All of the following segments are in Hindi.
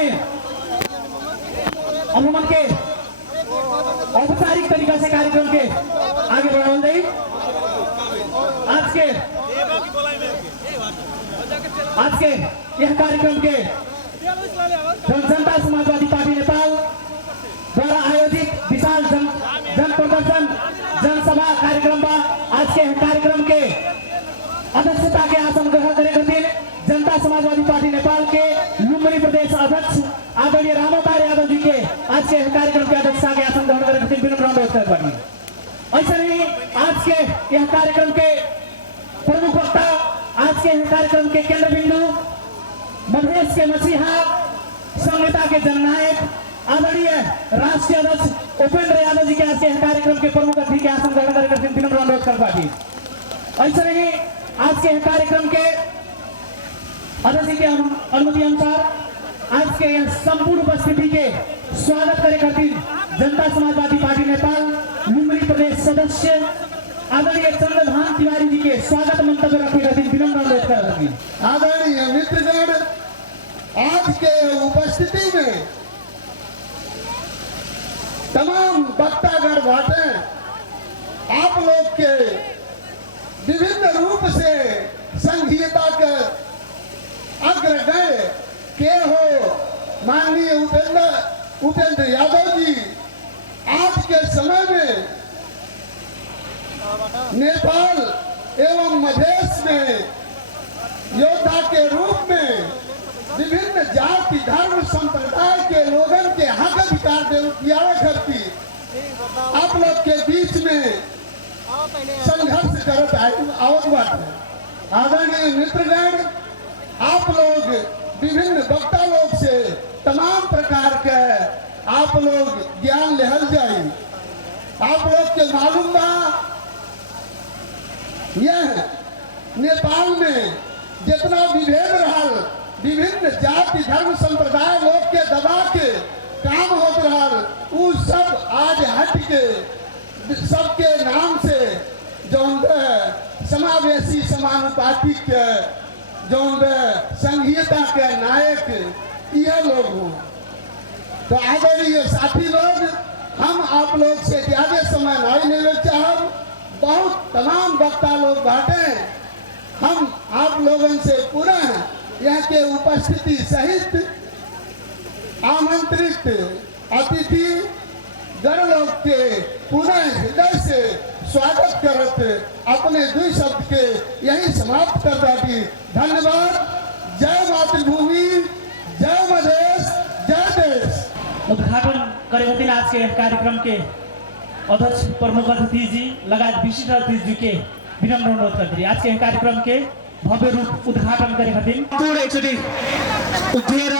में अमूमन के औपचारिक तरीका से कार्यक्रम के आगे बढ़ाओ जाए। आज के यह कार्यक्रम के जनता समाजवादी पार्टी नेपाल द्वारा आयोजित विशाल जन प्रदर्शन जनसभा कार्यक्रम आज के कार्यक्रम के अध्यक्षता के आसन ग्रहण करें जनता समाजवादी पार्टी नेपाल के लुम्बिनी प्रदेश अध्यक्ष आदरणीय रामोतार यादव जी के आज के कार्यक्रम के अध्यक्षता के आसन ग्रहण करें विनम्र अनुरोध करते। ऐसे ही आज के यह कार्यक्रम के प्रमुख वक्ता, आज के कार्यक्रम के केंद्र बिंदु, मधेश के मसीहा, संहिता के जननायक आदरणीय राष्ट्रीय अध्यक्ष उपेंद्र यादव जी के आज के कार्यक्रम के प्रमुख अतिथि के आसन ग्रहण करके विनम्र अनुरोध करते। ऐसे ही आज के कार्यक्रम के अध्यक्ष की अनुमति अनुसार आज के यह संपूर्ण उपस्थिति के स्वागत करे खातिर जनता समाजवादी पार्टी नेपाल लुम्बिनी प्रदेश सदस्य आदरणीय चंद्रभान तिवारी जी के स्वागत मंतव्य रखे खातिर विनम्र अनुरोध करते। आदरणीय मित्रगण, आज के उपस्थिति में तमाम वक्तागण बाटे आप लोग के विभिन्न रूप से संघीयता के अग्रगण्य के हो माननीय उपेंद्र यादव जी आज के समय में नेपाल एवं मधेश में योद्धा के रूप में विभिन्न जाति धर्म संप्रदाय के लोगों के हक अधिकार दिया करती आप लोग के बीच में संघर्ष करत आवत बाटे। आदरणीय मित्रगण, आप लोग विभिन्न वक्ता लोग से तमाम प्रकार के आप लोग ज्ञान लेहल जाए। आप लोग के मालूम बा यह नेपाल में जितना विभेद रहा विभिन्न जाति धर्म संप्रदाय लोग के दबा के काम होत रहा वो सब आज हट के सबके नाम से जो समावेशी समानुपातिक जो संघीयता के नायक यह लोग हो। तो आदरणीय साथी लोग, हम आप लोग से ज्यादा समय नहीं लेना चाहब। बहुत तमाम वक्ता लोग बाटे, हम आप लोगों से पुनः यहाँ के उपस्थिति सहित आमंत्रित अतिथि गण लोग के पुनः हृदय से स्वागत करत अपने दुई शब्द के यही समाप्त कर दी। धन्यवाद। जय मातृभूमि, जय मधेश, जय देश। उद्घाटन करे आज के कार्यक्रम के अध्यक्ष प्रमुख अतिथि जी लगायत विशिष्ट अतिथि जी के विनम्र अनुरोध करते। आज के कार्यक्रम के भव्य रूप उद्घाटन करे खातिर एकचोटि उभिएर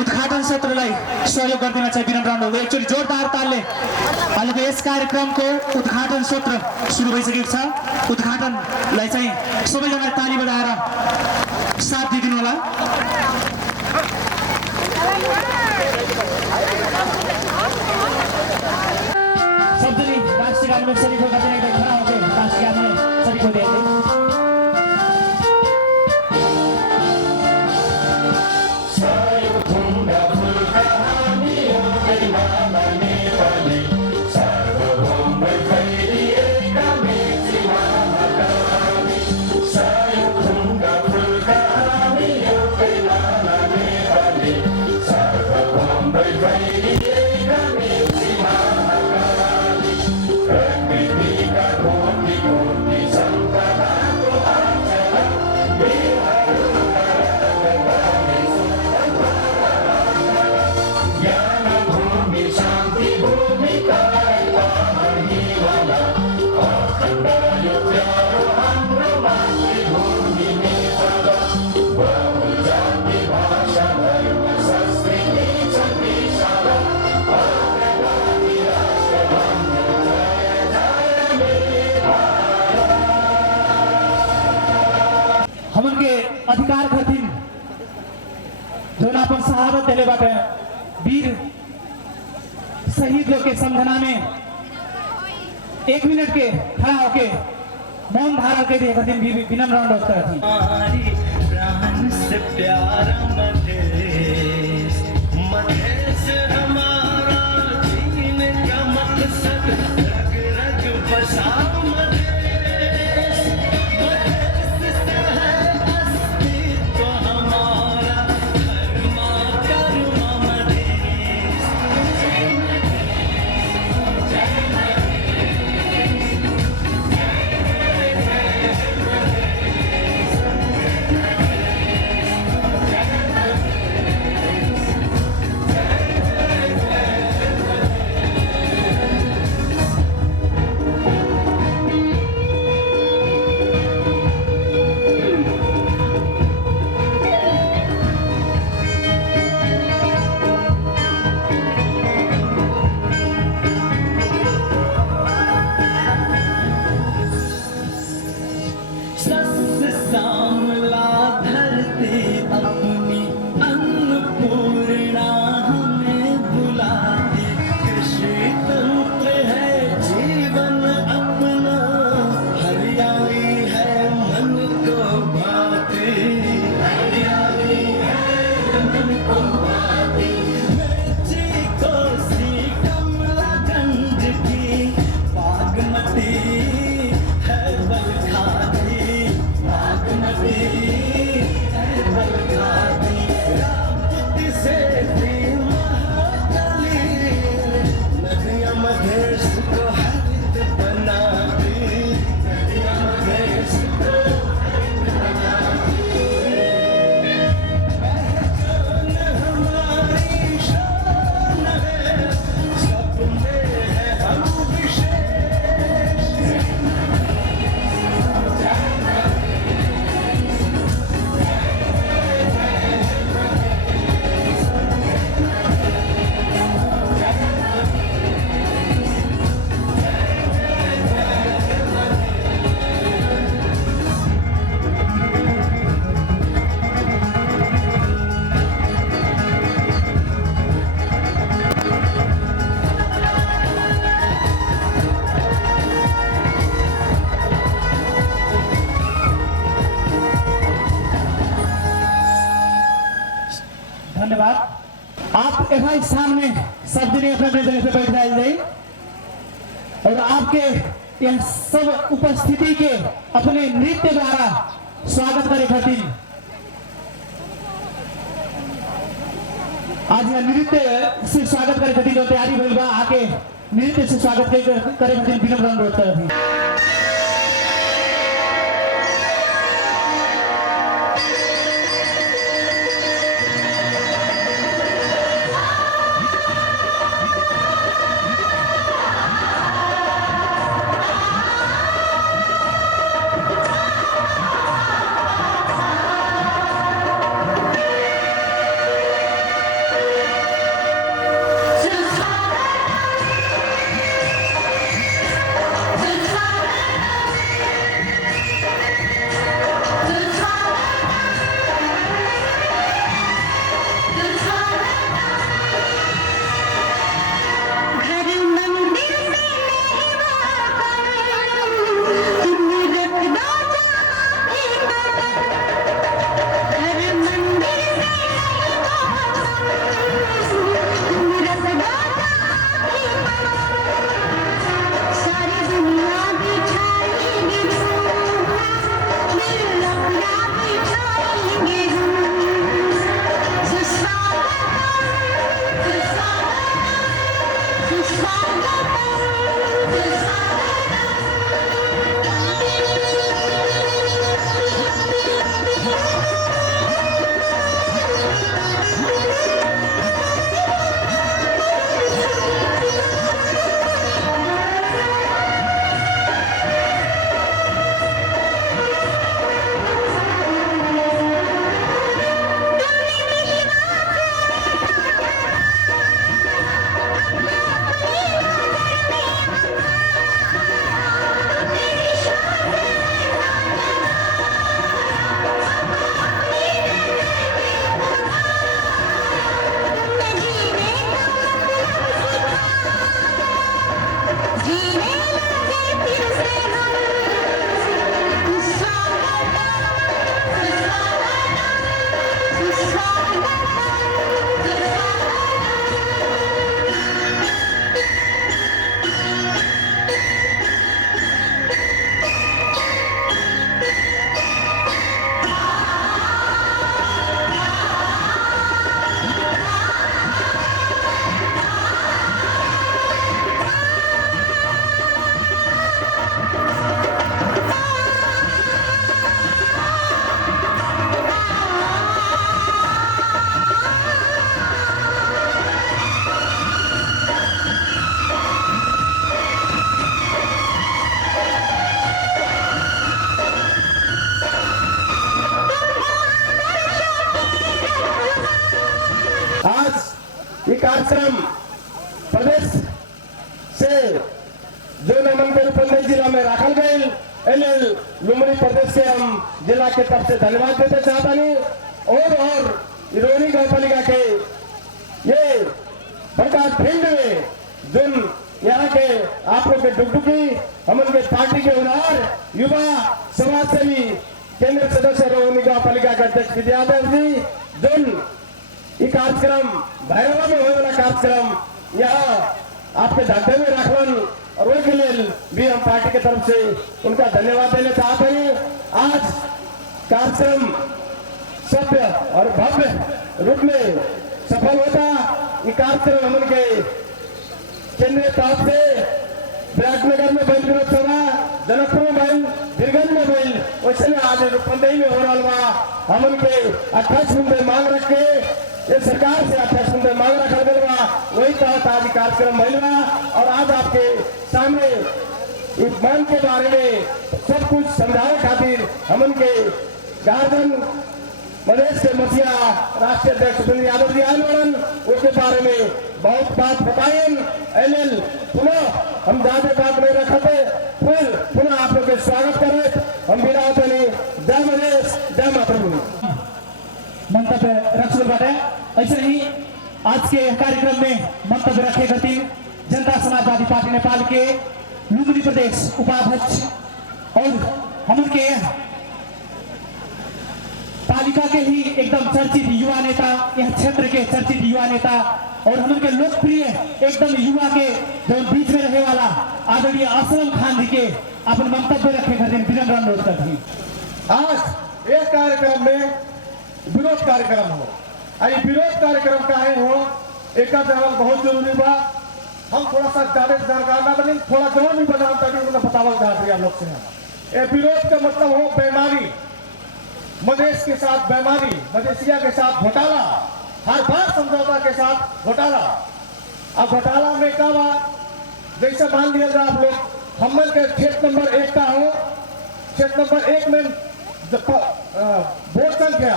उद्घाटन सत्रलाई सहयोग गरिदिन चाहिँ विनम्र अनुरोध। एकचोटि जोरदार तालले अहिलेको यस कार्यक्रमको उद्घाटन सत्र सुरु भइसकेको छ। उद्घाटनलाई चाहिँ सबैजना ताली बजाएर साथ दिइदिनु होला। सबजनी राष्ट्रिय गान में शरीक होकर देने खड़ा होकर राष्ट्रिय गान में शरीक हो गए। हमन के अधिकार खातिर जो अपन शहादत दिले बाटे वीर शहीद लोग के समझना में 1 मिनट के खड़ा होके मौन धारण के लिए खातिर विनम्र अनुरोध करती। धन्यवाद। आप यहाँ स्थान में सब दिन अपने अपने जगह पे बैठ जाइए और आपके यह सब उपस्थिति के अपने नृत्य द्वारा स्वागत करे खातिर आज यह नृत्य से स्वागत करे खातिर जो तैयारी भइल बा आके नृत्य से स्वागत करे खातिर विनम्र अनुरोध करत हई। ये कार्यक्रम प्रदेश से जो नमन के रूप में जिला में रखल गए एल लुमनी प्रदेश से हम जिला के तरफ से धन्यवाद देते चाहता नहीं और इरोनी गांव पालिका के ये प्रकाश फील्ड में जिन यहाँ के आप लोग के डुगडुगी हम उनके पार्टी के उनार युवा समाज सेवी केंद्र सदस्य रोहिणी गांव पालिका के अध्यक्ष विद्यादेव जी जिन ये कार्यक्रम भैरवा में होने वाला कार्यक्रम यहाँ आपके धंधे में रखलन और उसके लिए भी हम पार्टी की तरफ से उनका धन्यवाद देना चाहते हैं। आज कार्यक्रम सभ्य और भव्य रूप में सफल होता। ये कार्यक्रम हम उनके केंद्रीय तौर से विराटनगर में बैल विरोध सभा, जनकपुर में बैल, बीरगंज में बैल, वैसे आज रूपंदेही में हो रहा बा। हम उनके 28 मुद्दे मांग रखे, ये सरकार से 28 मुद्दे मांग रखा गया बा, वही तहत आज कार्यक्रम भइल बा। और आज आपके सामने इस मांग के बारे में सब कुछ समझाने खातिर हम उनके गार्जियन मधेश के मुखिया राष्ट्रीय अध्यक्ष सुनील यादव जी आए बड़न, उसके बारे में बहुत बात बताएं। एल पुनः हम ज्यादा बात नहीं रखते, फिर पुनः आप लोग के स्वागत करें। हम बिना नहीं, जय मधेश, जय मातृभूमि। मंतव्य रखल बाटे। ऐसे ही आज के कार्यक्रम में मंतव्य रखे गति जनता समाजवादी पार्टी नेपाल के लुम्बिनी प्रदेश उपाध्यक्ष और हम उनके पालिका के ही एकदम चर्चित युवा नेता, यह क्षेत्र के चर्चित युवा नेता और हम उनके लोकप्रिय एकदम युवा के जो बीच में रहे वाला आदरणीय असलम खान जी के अपन मंतव्य रखे खातिर विनम्र अनुरोध करती। आज एक कार्यक्रम में विरोध कार्यक्रम हो, आई विरोध कार्यक्रम का है हो, एक जानल बहुत जरूरी बा। हम थोड़ा सा ज्यादा जानकार ना बने, थोड़ा जवान भी बना ताकि उन्हें बतावल चाहते हैं आप लोग से। ये विरोध का मतलब हो बेईमानी, मधेश के साथ बेईमानी, मधेसिया के साथ घोटाला, हर बार समझौता के साथ घोटाला। अब घोटाला में क्या बा, जैसे मान लिया जाए आप लोग हमन के क्षेत्र नंबर 1 का हो, क्षेत्र नंबर 1 में वोट संख्या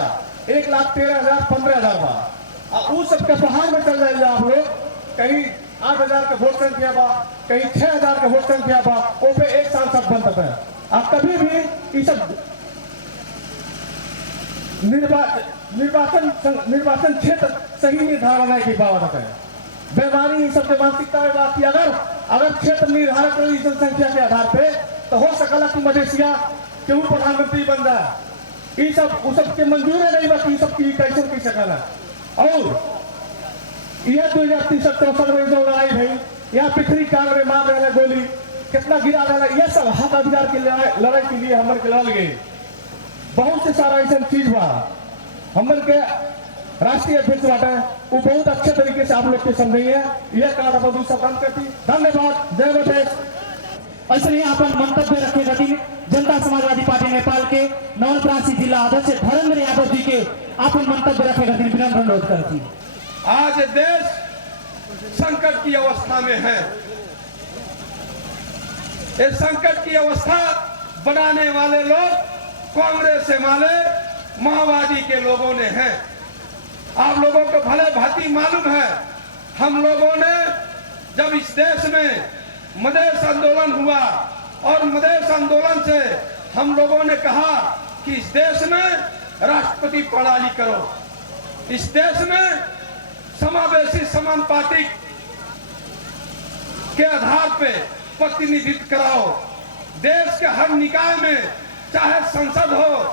1,13,000 15,000 बा। उस सबके बाहर में चल जाएगा आप लोग, कहीं 8,000 का वोट संख्या बा, कहीं 6,000 का वोट संख्या बा, वो पे एक सांसद बन सकता है। आप कभी भी ये सब निर्वाचन क्षेत्र सही निर्धारण नहीं की पावत है। बेमानी सब के मानसिकता में बात की, अगर क्षेत्र निर्धारक रही जनसंख्या के आधार पे तो हो सकला कि मधेसिया केहू प्रधानमंत्री बन जाए। ये सब उस सब के मंजूर है नहीं, बस ये सब की कैसे की सकला। और यह 2063 में जो लड़ाई भई, यहाँ पिखरी कांग्रेस मार रहे गोली, कितना गिरा रहा, यह सब हक अधिकार की लड़ाई के लिए हमर के लड़ गए। बहुत से सारा ऐसा चीज बा हमन के राष्ट्रीय अध्यक्ष बाटे, वो बहुत अच्छे तरीके से आप लोग के समझिए। यह कार्य दूसरा बंद करती। धन्यवाद, जय मधेश। ऐसे ही अपन मंतव्य रखे गति जनता समाजवादी पार्टी नेपाल के नवलपरासी जिला अध्यक्ष धर्मेंद्र यादव जी के अपन मंतव्य रखे गति विनम्र अनुरोध करती। आज देश संकट की अवस्था में है। इस संकट की अवस्था बनाने वाले लोग कांग्रेस से वाले माओवादी के लोगों ने हैं। आप लोगों को भले भांति मालूम है, हम लोगों ने जब इस देश में मधेश आंदोलन हुआ और मधेश आंदोलन से हम लोगों ने कहा कि इस देश में राष्ट्रपति प्रणाली करो, इस देश में समावेशी समानुपातिक के आधार पे प्रतिनिधित्व कराओ। देश के हर निकाय में, चाहे संसद हो,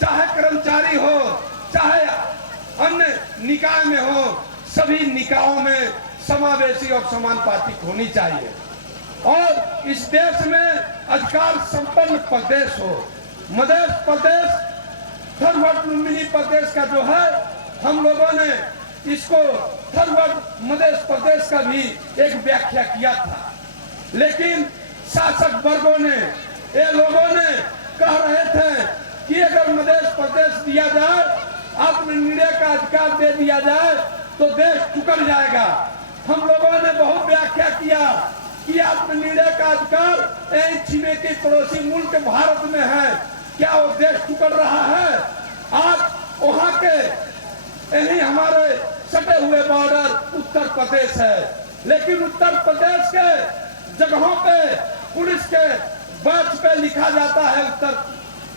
चाहे कर्मचारी हो, चाहे अन्य निकाय में हो, सभी निकायों में समावेशी और समानुपातिक होनी चाहिए। और इस देश में अधिकार संपन्न प्रदेश हो। मधेश प्रदेश थर्ड वर्ल्ड लुम्बिनी प्रदेश का जो है, हम लोगों ने इसको थर्ड वर्ल्ड मधेश प्रदेश का भी एक व्याख्या किया था, लेकिन शासक वर्गों ने, ये लोगों ने कह रहे थे कि अगर मधेश प्रदेश दिया जाए, आत्मनिर्णय का अधिकार दे दिया जाए तो देश टुकड़ जाएगा। हम लोगों ने बहुत व्याख्या किया कि आत्मनिर्णय का अधिकार एक छिमेकी पड़ोसी मुल्क भारत में है, क्या वो देश टुकड़ रहा है? आज वहां के यही हमारे सटे हुए बॉर्डर उत्तर प्रदेश है, लेकिन उत्तर प्रदेश के जगहों पे पुलिस के बैच पे लिखा जाता है उत्तर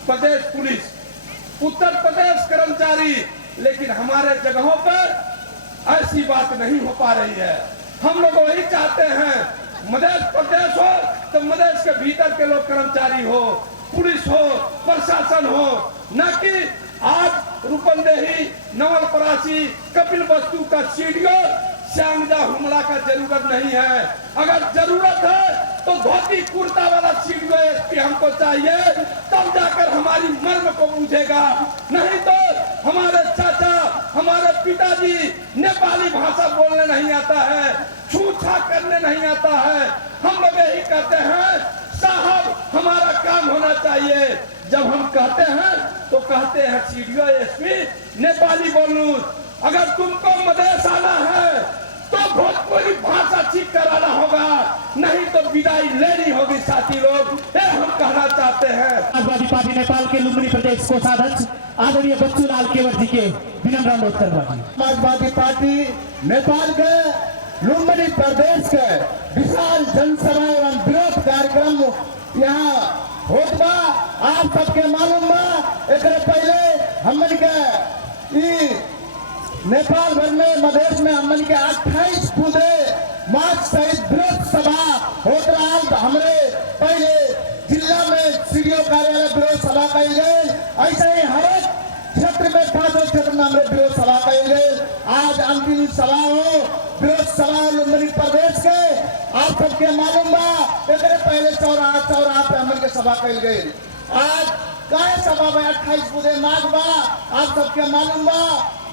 प्रदेश पुलिस, उत्तर प्रदेश कर्मचारी, लेकिन हमारे जगहों पर ऐसी बात नहीं हो पा रही है। हम लोग वही चाहते हैं, मधेश प्रदेश हो तो मधेश के भीतर के लोग कर्मचारी हो, पुलिस हो, प्रशासन हो, न कि आज रूपंदेही नवलपरासी, कपिल वस्तु का सीडीओ, श्यामजा हुमला का जरूरत नहीं है। अगर जरूरत है तो धोती कुर्ता वाला सीडीओ एसपी हमको चाहिए, तब जाकर हमारी मर्म को पूछेगा। नहीं तो हमारे चाचा, हमारे पिताजी नेपाली भाषा बोलने नहीं आता है, छूछा करने नहीं आता है। हम लोग यही कहते हैं साहब हमारा काम होना चाहिए। जब हम कहते हैं तो कहते हैं सीडीओ एसपी नेपाली बोलूं। अगर तुमको मधेश आना है तो भोजपुरी भाषा सीख कर आना होगा, नहीं तो विदाई लेनी होगी साथी लोग, ये हम कहना चाहते हैं। समाजवादी पार्टी नेपाल के लुम्बिनी प्रदेश कोषाध्यक्ष आदरणीय बच्चूलाल केवट जी के विनम्र अनुरोध करवा। समाजवादी पार्टी नेपाल के लुम्बिनी प्रदेश के विशाल जनसभा एवं विरोध कार्यक्रम यहाँ होत बा। आप सबके मालूम बा, एक पहले हमन के नेपाल भर में मधेश में हमन के 28 पूरे मार्च सहित विरोध सभा होत रहा। हमरे पहले जिला में सीडीओ कार्यालय विरोध सभा कही गए, ऐसे ही हर एक क्षेत्र में 5 क्षेत्र में हमरे विरोध सभा कही गए। आज अंतिम सभा हो विरोध सभा लुम्बिनी प्रदेश के। आप सबके मालूम बा, एक पहले चौराहा पे हमन के सभा कही गई। आज काय सभा में 28 पूरे मार्च बा। आप सबके मालूम बा,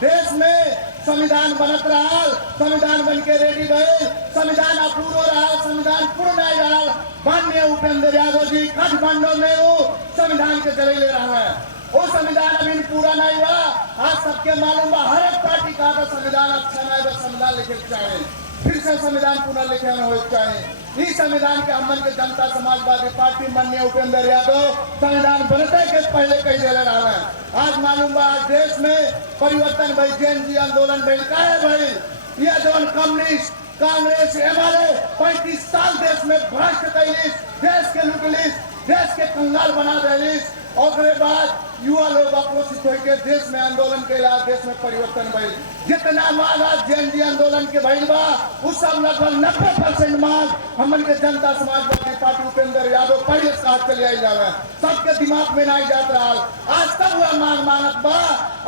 देश में संविधान बनत रहा, संविधान बन के रेडी भइल, संविधान अपूर्ण रहा, संविधान पूर्ण नहीं रहा। माननीय उपेंद्र यादव जी काठमांडू में वो संविधान के चले ले रहा है, वो संविधान अभी पूरा नहीं हुआ। आज सबके मालूम बा, हर एक पार्टी का संविधान अच्छा नहीं बस संविधान लिखे चाहिए, फिर से संविधान पुनर्लिखन हो चाहिए। इस संविधान के हमन के जनता समाजवादी पार्टी माननीय उपेंद्र यादव संविधान बनते के पहले कही दे रहा है। आज मालूम बा, आज देश में परिवर्तन भाई, जैन जी आंदोलन भाई का है भाई। यह जो कम्युनिस्ट कांग्रेस एमआरए 35 साल देश में भ्रष्ट कैलिस, देश के लुटलिस, देश के कंगाल बना देलिस। और बाद युवा लोग आक्रोशित होकर देश में आंदोलन के लिए देश में परिवर्तन भइल। जितना मांग आज जैन जी आंदोलन के भइल बा, उस सब लगभग 90% मांग हमन के जनता समाजवादी पार्टी उपेंद्र यादव पहले साथ चले आई जा रहा है, सबके दिमाग में नहीं जात रहा। आज तब वह मांग मांगत बा।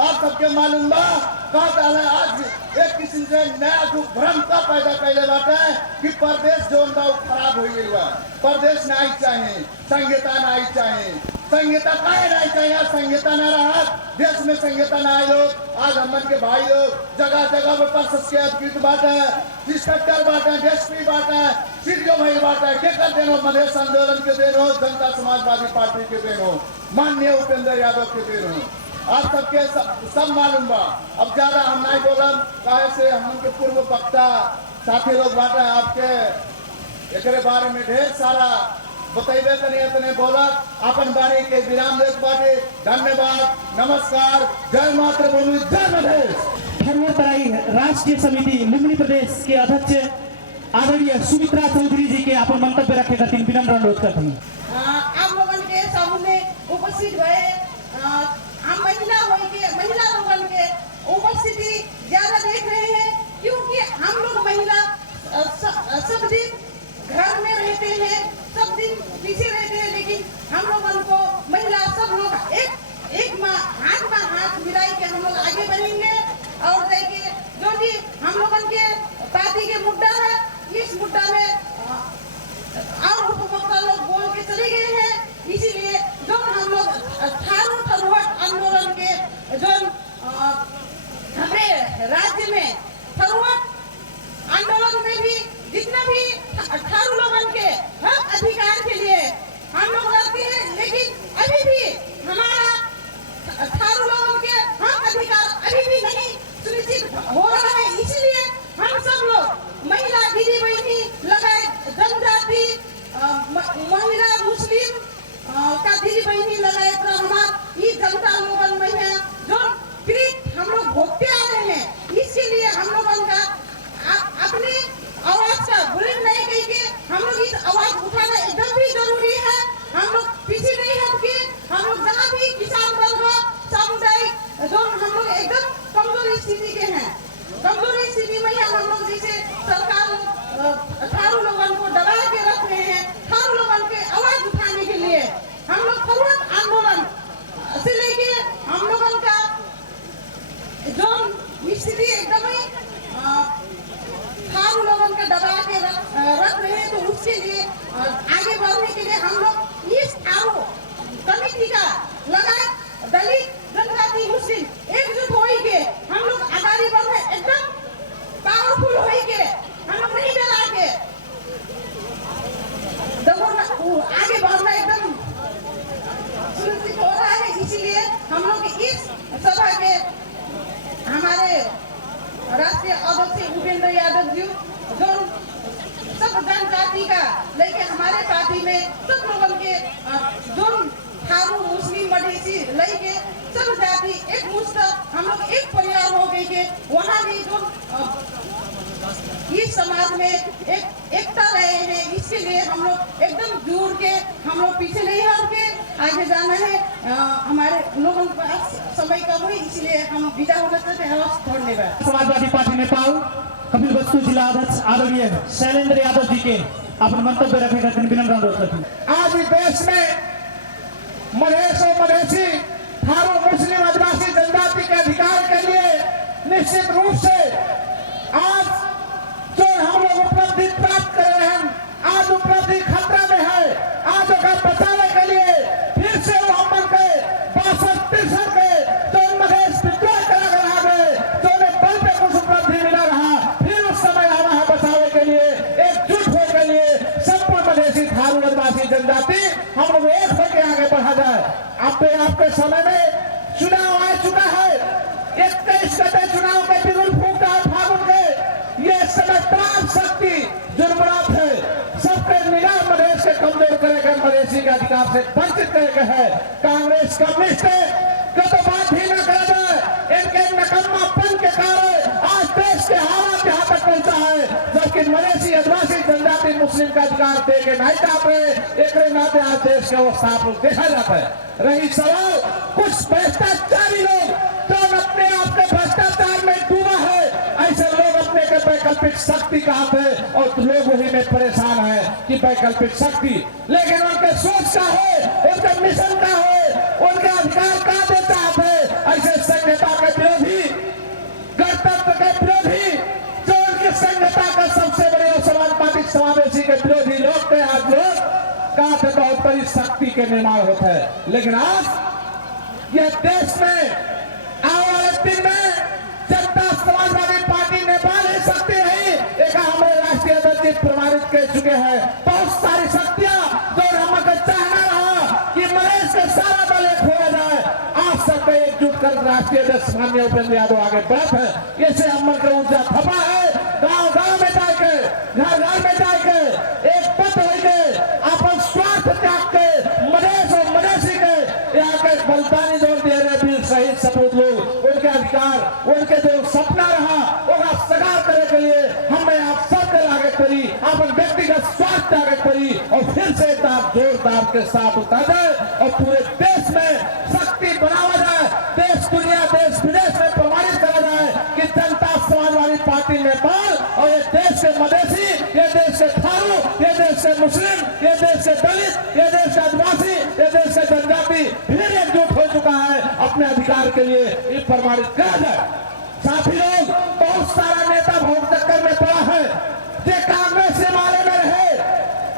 आप सबके मालूम बा, आज एक किस्म से नया जो भ्रम का पैदा कैले बाटे कि प्रदेश जो खराब हो गई बा, प्रदेश नहीं चाहिए, संहिता नहीं चाहिए। संहिता काहे नहीं चाहिए? संहिता न रहा, देश में संहिता न आए लोग। आज हमन के भाई लोग जगह जगह पर सब्सिडी बाटे, इंस्पेक्टर बाटे, डीएसपी बाटे, सीडीओ भाई बाटे, के कर देनो मधेश आंदोलन के देनो, जनता समाजवादी पार्टी के देनो, माननीय उपेंद्र यादव के देनो। आप सबके सब मालूम बा। अब ज्यादा हम नहीं बोलम, काहे से हम के पूर्व वक्ता साथी लोग बाटे, आपके एक बारे में ढेर सारा बतैबे तने बोला। अपन बारे के विराम देत बाटे। धन्यवाद, नमस्कार, जय मातृ भूमि, जय मधेश। खरवतराई राष्ट्रीय समिति लुम्बिनी प्रदेश के अध्यक्ष आदरणीय सुमित्रा चौधरी जी के अपन मंतव्य रखे खातिर विनम्र अनुरोध करते हैं। आप लोगन के समूह में उपस्थित भए, हम महिला लोगन के उपस्थिति ज्यादा देख रहे हैं, क्योंकि हम लोग महिला सब दिन घर में रहते हैं, सब दिन पीछे रहते हैं, लेकिन हम लोगों को महिला सब लोग एक हाथ में हाथ मिलाई के हम लोग आगे बढ़ेंगे। और देखिए जो भी हम लोगों के पार्टी के मुद्दा है, इस मुद्दा में और उपभोक्ता लोग बोल के चले गए हैं। इसीलिए जो हम लोग थरुहट आंदोलन के जो हमारे राज्य में थरुहट आंदोलन में भी जितना भी थारू लोगों के हक अधिकार के लिए हम लोग लड़ते हैं, लेकिन अभी भी हमारा थारू लोगों के हक अधिकार अभी भी नहीं सुनिश्चित हो रहा है। इसीलिए हम सब लोग महिला दीदी बहनी लगाए, जनजाति महिला मुस्लिम का दीदी बहनी लगाए, हमारी जनता लोगों में है जो पीड़ित हम लोग भोगते आ रहे हैं। इसके लिए हम लोगों का अपनी आवाज का बुलंद नहीं करके हम लोग इस आवाज उठाना एकदम भी जरूरी है। हम लोग पीछे नहीं हटके, हम लोग जहाँ भी किसान वर्ग सामुदायिक जो हम लोग एकदम कमजोर स्थिति के हैं, कमजोर स्थिति में हम लोग जैसे सरकार थारू लोगों को दबा के रख रहे हैं, थारू लोगों के आवाज उठाने के लिए हम लोग थरुहट आंदोलन से लेके हम लोगों का जो स्थिति एकदमै थारू लोगों का दबा के रख रहे हैं, तो उसके लिए आगे बढ़ने के लिए हम लोग इस थारू कमेटी का लगातार दलित जनजाति मुस्लिम एकजुट हो के हम लोग आगे बढ़े, एकदम पावरफुल हो के हम लोग नहीं डरा के आगे बढ़ना एकदम सुनिश्चित हो रहा है। इसीलिए हम लोग इस सभा के हमारे राष्ट्रीय अध्यक्ष उपेंद्र यादव जी जो सब जनजाति का लेके हमारे पार्टी में सब लोगों के जो थारू मुस्लिम मधेसी लेके सब जाति एक मुश्त हम लोग एक परिवार हो गए के वहाँ भी जो इस समाज में एकता रहे हैं, इसके लिए हम लोग एकदम जुड़ के हम लोग पीछे नहीं हट के आगे जाना है। हमारे लोगों के पास समय कम है, इसलिए हम विदा होना चाहते हैं। धन्यवाद। समाजवादी पार्टी नेपाल कपिल वस्तु जिला अध्यक्ष आदरणीय शैलेंद्र यादव जी के अपने मंतव्य रखेगा विनम्र अनुरोध करते हैं। आज इस देश में मधेश और मधेसी थारू मुस्लिम आदिवासी जनजाति के अधिकार के लिए निश्चित रूप से आज जो हम लोग उपलब्धि प्राप्त कर रहे हैं, आज उपलब्धि खतरा में है। आज अगर बचाने के लिए फिर से वो अमन के 62-63 के जो मधेश विद्रोह करा आ गए, जो बल पे कुछ उपलब्धि मिला रहा, फिर उस समय आना है बचाने के लिए एकजुट हो के लिए संपूर्ण मधेसी थारू आदिवासी जनजाति हम लोग एक होकर आगे बढ़ा जाए। आपके समय में चुनाव आ चुका है, 21 गते चुनाव के बिगुल फूंका है फागुन के। ये समय तमाम शक्ति जुर्मरात है, सबके निगाह मधेश के कमजोर करेगा, मधेसी के अधिकार से वंचित करेगा है। कांग्रेस कम्युनिस्ट को तो बात ही न करा जाए, इनके नकम्मापन के कारण आज देश के हालात यहाँ तक पहुंचा है, जबकि मधेसी आदिवासी जनजाति मुस्लिम का अधिकार दे के नहीं चाहते, एक नाते आज देश के अवस्था आप लोग देखा जाता है। रही सवाल कुछ भ्रष्टाचारी लोग जो अपने आप के भ्रष्टाचार में डूबा है, ऐसे लोग अपने के वैकल्पिक शक्ति कहते हैं और लोग वही में परेशान है कि वैकल्पिक शक्ति, लेकिन उनके सोच का है, उनके मिशन का है, उनके अधिकार का देता है। ऐसे संहिता के विरोधी, गणतंत्र के विरोधी, जो उनकी संहिता का सबसे बड़े और समाजवादी समावेशी के विरोधी लोग के आज लोग का बहुत बड़ी शक्ति के निर्माण होता है। लेकिन आज यह देश में आने वाले दिन में जनता समाजवादी पार्टी नेपाल ही शक्ति है, एक हमारे राष्ट्रीय अध्यक्ष प्रमाणित कर चुके हैं। बहुत सारी शक्तियां जो हमको चाहना रहा कि मधेश के सारा दल एक हो जाए, आज सबको एकजुट कर राष्ट्रीय अध्यक्ष माननीय उपेंद्र यादव आगे बढ़त है। ऐसे हम का ऊर्जा थपा है, गाँव गाँव में जाके, घर घर में जाके एक पद हो गए, अपन स्वार्थ त्याग के मधेश और मधेसी के यहाँ के बलिदानी जो दे रहे वीर शहीद सपूत लोग, उनके अधिकार, उनके जो सपना रहा होगा साकार करने के लिए हमें आप सबके आगे करी, अपन व्यक्तिगत स्वार्थ आगे करी और फिर से एक बार जोरदार के साथ उतर जाए और पूरे देश में शक्ति बनावा जाए, देश दुनिया देश विदेश में प्रमाणित करा जाए कि जनता समाजवादी पार्टी नेपाल और ये देश के मधेसी, ये देश के थारू, ये देश के मुस्लिम, ये देश के दलित, ये देश के आदिवासी, ये देश के जनजाति फिर एकजुट हो चुका है अपने अधिकार के लिए, ये प्रमाणित करा जाए। साथी लोग, बहुत सारा नेता भोग चक्कर में पड़ा है, जो कांग्रेस से मारे में रहे,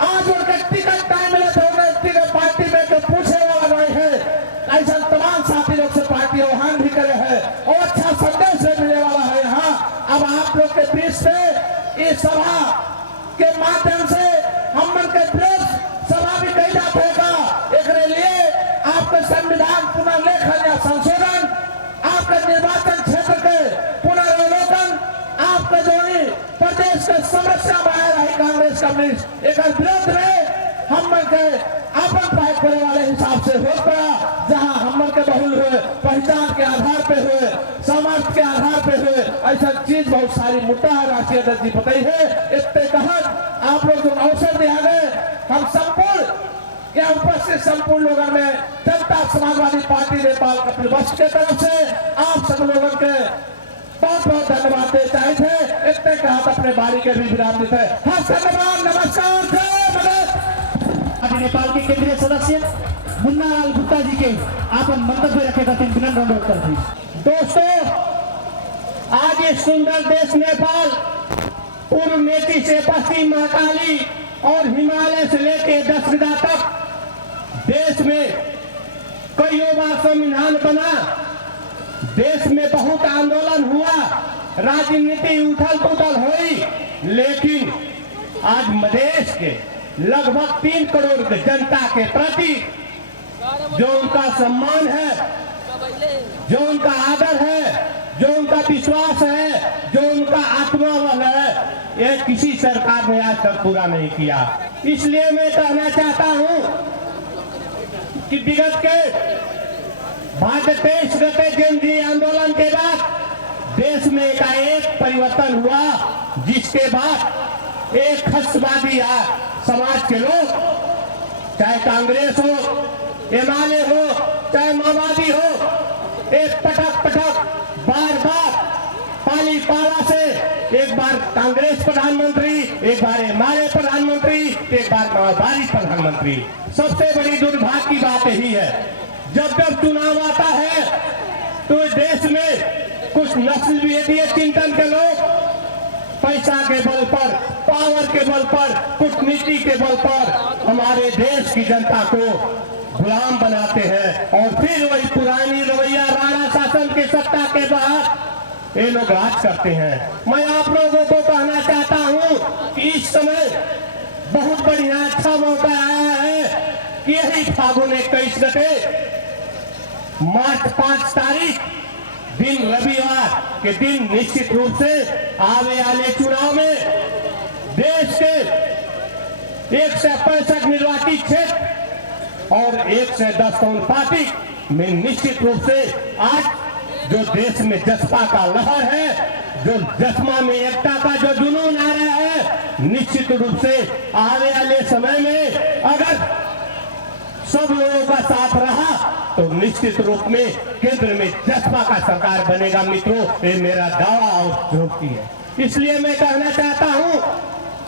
आज उनके टिकट टाइम मिले तो उन्हें टिकट पार्टी में तो पूछे वाला नहीं है। ऐसा तमाम साथी लोग से पार्टी आह्वान भी करे है और अच्छा संदेश भी मिलने वाला है। यहाँ अब आप लोग के बीच से इस सभा के माध्यम से हम मन के विरोध सभा भी कही जाते होगा। एक लिए आपके संविधान पुनर्लेखन या संशोधन, आपके निर्वाचन क्षेत्र के पुनर्वलोकन, आपके जो प्रदेश के समस्या बाहर है कांग्रेस कम्युनिस्ट, एक विरोध में हम मन के आपन पाइप करने वाले हिसाब से हो पड़ा, जहाँ हम मन के बहुल हुए, पहचान के आधार पे हुए, सामर्थ्य के आधार पे हुए, ऐसा चीज बहुत सारी मुद्दा है राष्ट्रीय अध्यक्ष जी बताई है। इसके तहत आप लोग जो अवसर दिया गए, हम संपूर्ण या उपस्थित संपूर्ण लोगों में जनता समाजवादी पार्टी नेपाल कपिल वस्तु के तरफ से आप सब लोगों के बहुत बहुत धन्यवाद देते चाहे थे। इतने कहा अपने बारी के भी विराम देते हैं। धन्यवाद, नमस्कार, जय मधेश। नेपाल के केंद्रीय सदस्य मुन्ना लाल गुप्ता जी के आप मंतव्य रखेगा विनम्र अनुरोध करते हैं। दोस्तों, कि सुंदर देश नेपाल पूर्व मेची से पश्चिम महाकाली और हिमालय से लेकर दक्षिणा तक देश में कईयों बार संविधान बना, देश में बहुत आंदोलन हुआ, राजनीति उथल पुथल हुई, लेकिन आज मधेश के लगभग 3 करोड़ के जनता के प्रति जो उनका सम्मान है, जो उनका आदर है, जो उनका विश्वास है, जो उनका आत्मबल है, ये किसी सरकार ने आज तक पूरा नहीं किया। इसलिए मैं कहना चाहता हूं कि विगत के भारत देश गते जन आंदोलन के बाद देश में एकाएक परिवर्तन हुआ, जिसके बाद एक खसवादी समाज के लोग, चाहे कांग्रेस हो, एमएलए हो, चाहे माओवादी हो, एक पटक बार पाली पाला से एक बार कांग्रेस प्रधानमंत्री, एक बार एमएलए प्रधानमंत्री, एक बार माओवादी प्रधानमंत्री। सबसे बड़ी दुर्भाग्य की बात यही है, जब चुनाव आता है तो देश में कुछ नस्लवादी चिंतन के लोग पैसा के बल पर, पावर के बल पर, कूटनीति के बल पर हमारे देश की जनता को गुलाम बनाते हैं और फिर वही पुरानी रवैया राणा शासन के सत्ता के बाद ये लोग राज करते हैं। मैं आप लोगों को कहना चाहता हूं कि इस समय बहुत बढ़िया अच्छा मौका आया है कि यही फागुन 21 गते मार्च 5 तारीख दिन रविवार के दिन निश्चित रूप से आने वाले चुनाव में देश के 165 निर्वाचित क्षेत्र और 110 पार्टी में निश्चित रूप से आज जो देश में जज्बा का लहर है, जो जज्बा में एकता का जो जुनून आ रहा है, निश्चित रूप से आने वाले समय में अगर सब लोगों का साथ रहा तो निश्चित रूप में केंद्र में जज्बा का सरकार बनेगा। मित्रों, ये मेरा दावा और झोंकी है। इसलिए मैं कहना चाहता हूं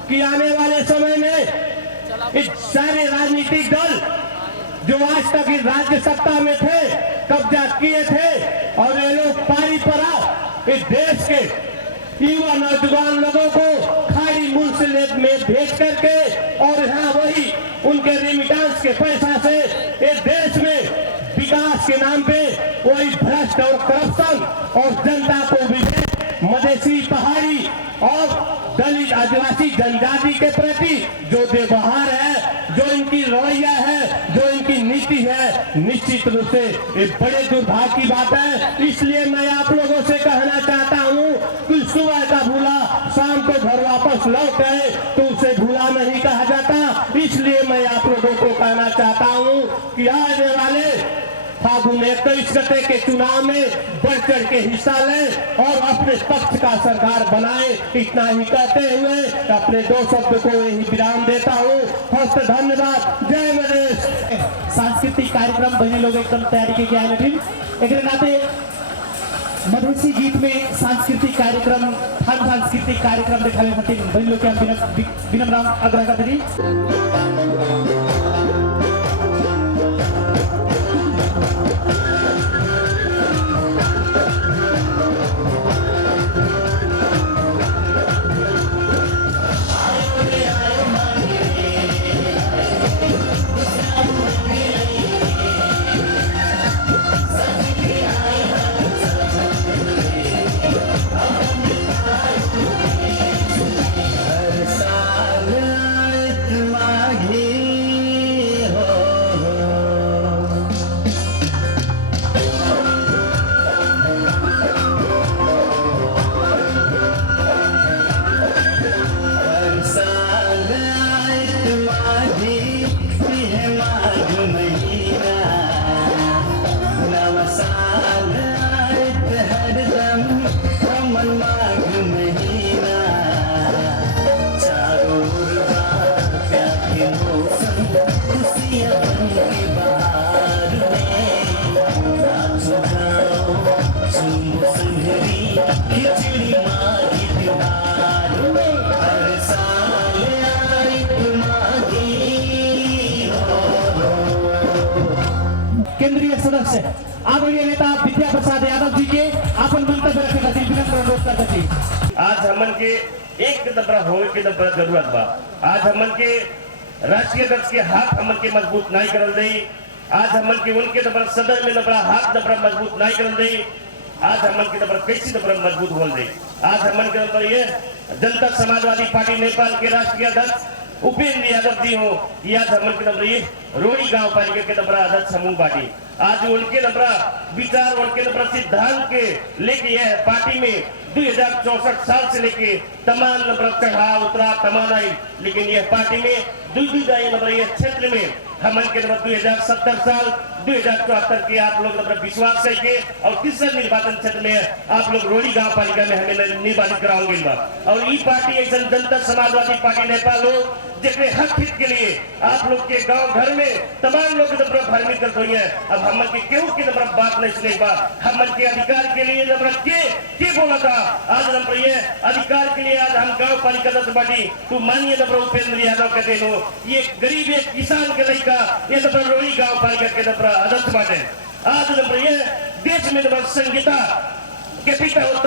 कि आने वाले समय में इस सारे राजनीतिक दल जो आज तक इस राज्य सत्ता में थे, कब्जा किए थे और ये लोग पारी परा इस देश के युवा नौजवान लोगों को खाड़ी मुल्क में भेज करके और यहाँ वही उनके रेमिटेंस के पैसा से इस देश में विकास के नाम पे वही भ्रष्ट और करप्शन और जनता को भी मधेसी, पहाड़ी और दलित आदिवासी जनजाति के प्रति जो व्यवहार है, जो इनकी रवैया है, जो इनकी नीति है, निश्चित रूप से ये बड़े दुर्भाग्य की बात है। इसलिए मैं आप लोगों से कहना चाहता हूँ कि सुबह का भूला शाम को घर वापस लौट आए तो उसे भूला नहीं कहा जाता। इसलिए मैं आप लोगों को कहना चाहता हूँ कि आने वाले फागुन 21 गते के चुनाव में बढ़ चढ़ के हिस्सा लें और अपने पक्ष का सरकार बनाए। इतना ही कहते हुए अपने 2 शब्द को यही विराम देता हूँ। फर्स्ट धन्यवाद। जय मधेश। सांस्कृतिक कार्यक्रम बहने लोग एकदम तैयारी के आए थे। एक नाते मधेसी गीत में सांस्कृतिक कार्यक्रम, हर सांस्कृतिक कार्यक्रम दिखाने खातिर बहन लोग के विनम्र आग्रह करते हैं। केंद्रीय सदस्य आदरणीय नेता विद्या प्रसाद यादव जी के आपन मंतव्य से विनम्र अनुरोध करते छी। आज हमन के एक दबरा होए के दबरा जरूरत बा। आज हमन के राष्ट्रीय अध्यक्ष के हाथ हमन के मजबूत नहीं करल रही। आज हमन के उनके दबरा सदन में दबरा हाथ दबरा मजबूत नहीं करल रही। आज हमन के दबरा कैसी दबरा मजबूत होल रही। आज हमन के दबरा ये जनता समाजवादी पार्टी नेपाल के राष्ट्रीय अध्यक्ष उपेंद्र यादव जी हो, आज हमन के दबरा ये रोड़ी गांव पालिका के दबरा अध्यक्ष समूह पार्टी आज उनके दबरा विचार उनके दबरा सिद्धांत के लेके यह पार्टी में 2064 साल से लेके तमाम नंबर चढ़ाव उतराव तमाम आई, लेकिन यह पार्टी में दूसरी नंबर यह क्षेत्र में हमन के नंबर 2070 साल 2074 के आप लोग नंबर विश्वास करके और तीसरा निर्वाचन क्षेत्र में आप लोग रोड़ी गांव पालिका में हमें निर्वाचित कराओगे। और ये पार्टी ऐसा जनता समाजवादी पार्टी नेपाल हो जिसमें हक हित के लिए आप लोग के गांव घर में तमाम लोग भ्रमित करते हुए है। अब हमन के केहू की नंबर बात नहीं सुने बा। हमन के अधिकार के लिए नंबर के बोला था आज नंबर ये अधिकार के लिए आज हम गांव पालिका दस बाटी तू मानिए नंबर उपेंद्र यादव कहते हो ये गरीब एक किसान के लड़का ये नंबर रोड़ी गांव पालिका के नंबर अध्यक्ष बाटे। आज नंबर ये देश में नंबर संहिता के पिता हो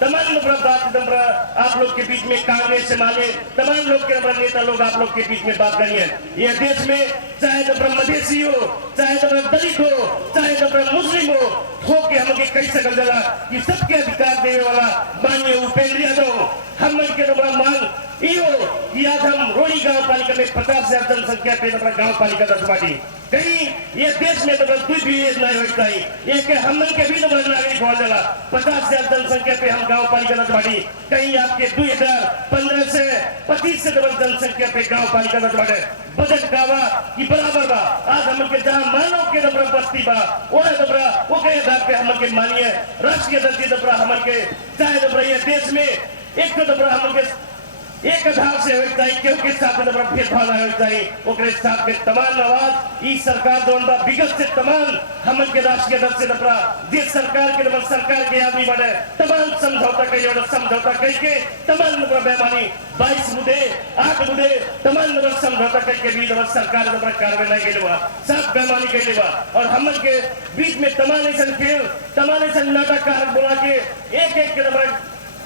तमाम नंबर आप लोग के बीच में कांग्रेस से माने तमाम लोग के नंबर नेता लोग आप लोग के बीच में बात करिए। यह देश में चाहे नंबर मधेसी हो चाहे नंबर दलित हो चाहे नंबर मुस्लिम हो ठोक के हम कही सकल जला कि सबके अधिकार देने वाला माननीय उपेंद्र यादव हम के नंबर मांग यो कि आज हम रोड़ी गांव पालिका में 50,000 जनसंख्या पे नंबर गांव पालिका दस बाटी कहीं ये देश में नंबर कोई भी नहीं होता है ये के हम के भी नंबर नागरिक हो जाला 50,000 जनसंख्या पे हम गांव पालिका दस बाटी कहीं आपके 2015 से 25 से नंबर जनसंख्या पे गांव पालिका दस बाटे बजट गावा की बराबर बा। आज हम के जहां मानव के नंबर बस्ती बा वो नंबर वो के आधार पे हम के मानिए राष्ट्रीय दर्जे नंबर हम के चाहे नंबर ये देश में एक नंबर हम के एक आधार से होना चाहिए क्योंकि साथ में भेदभाव होना चाहिए ओकरे साथ में तमाम आवाज इस सरकार द्वारा विगत से तमाम हमन के राष्ट्रीय दल से नपरा देश सरकार के नंबर सरकार के आदमी बने तमाम समझौता करके तमाम नंबर बेमानी 22 मुद्दे 8 मुद्दे तमाम नंबर समझौता करके भी नंबर सरकार नंबर कार्रवाई नहीं के लिए सब बेमानी के लिए और हमन के बीच में तमाम ऐसा खेल तमाम ऐसा नाटककार बोला के एक के नंबर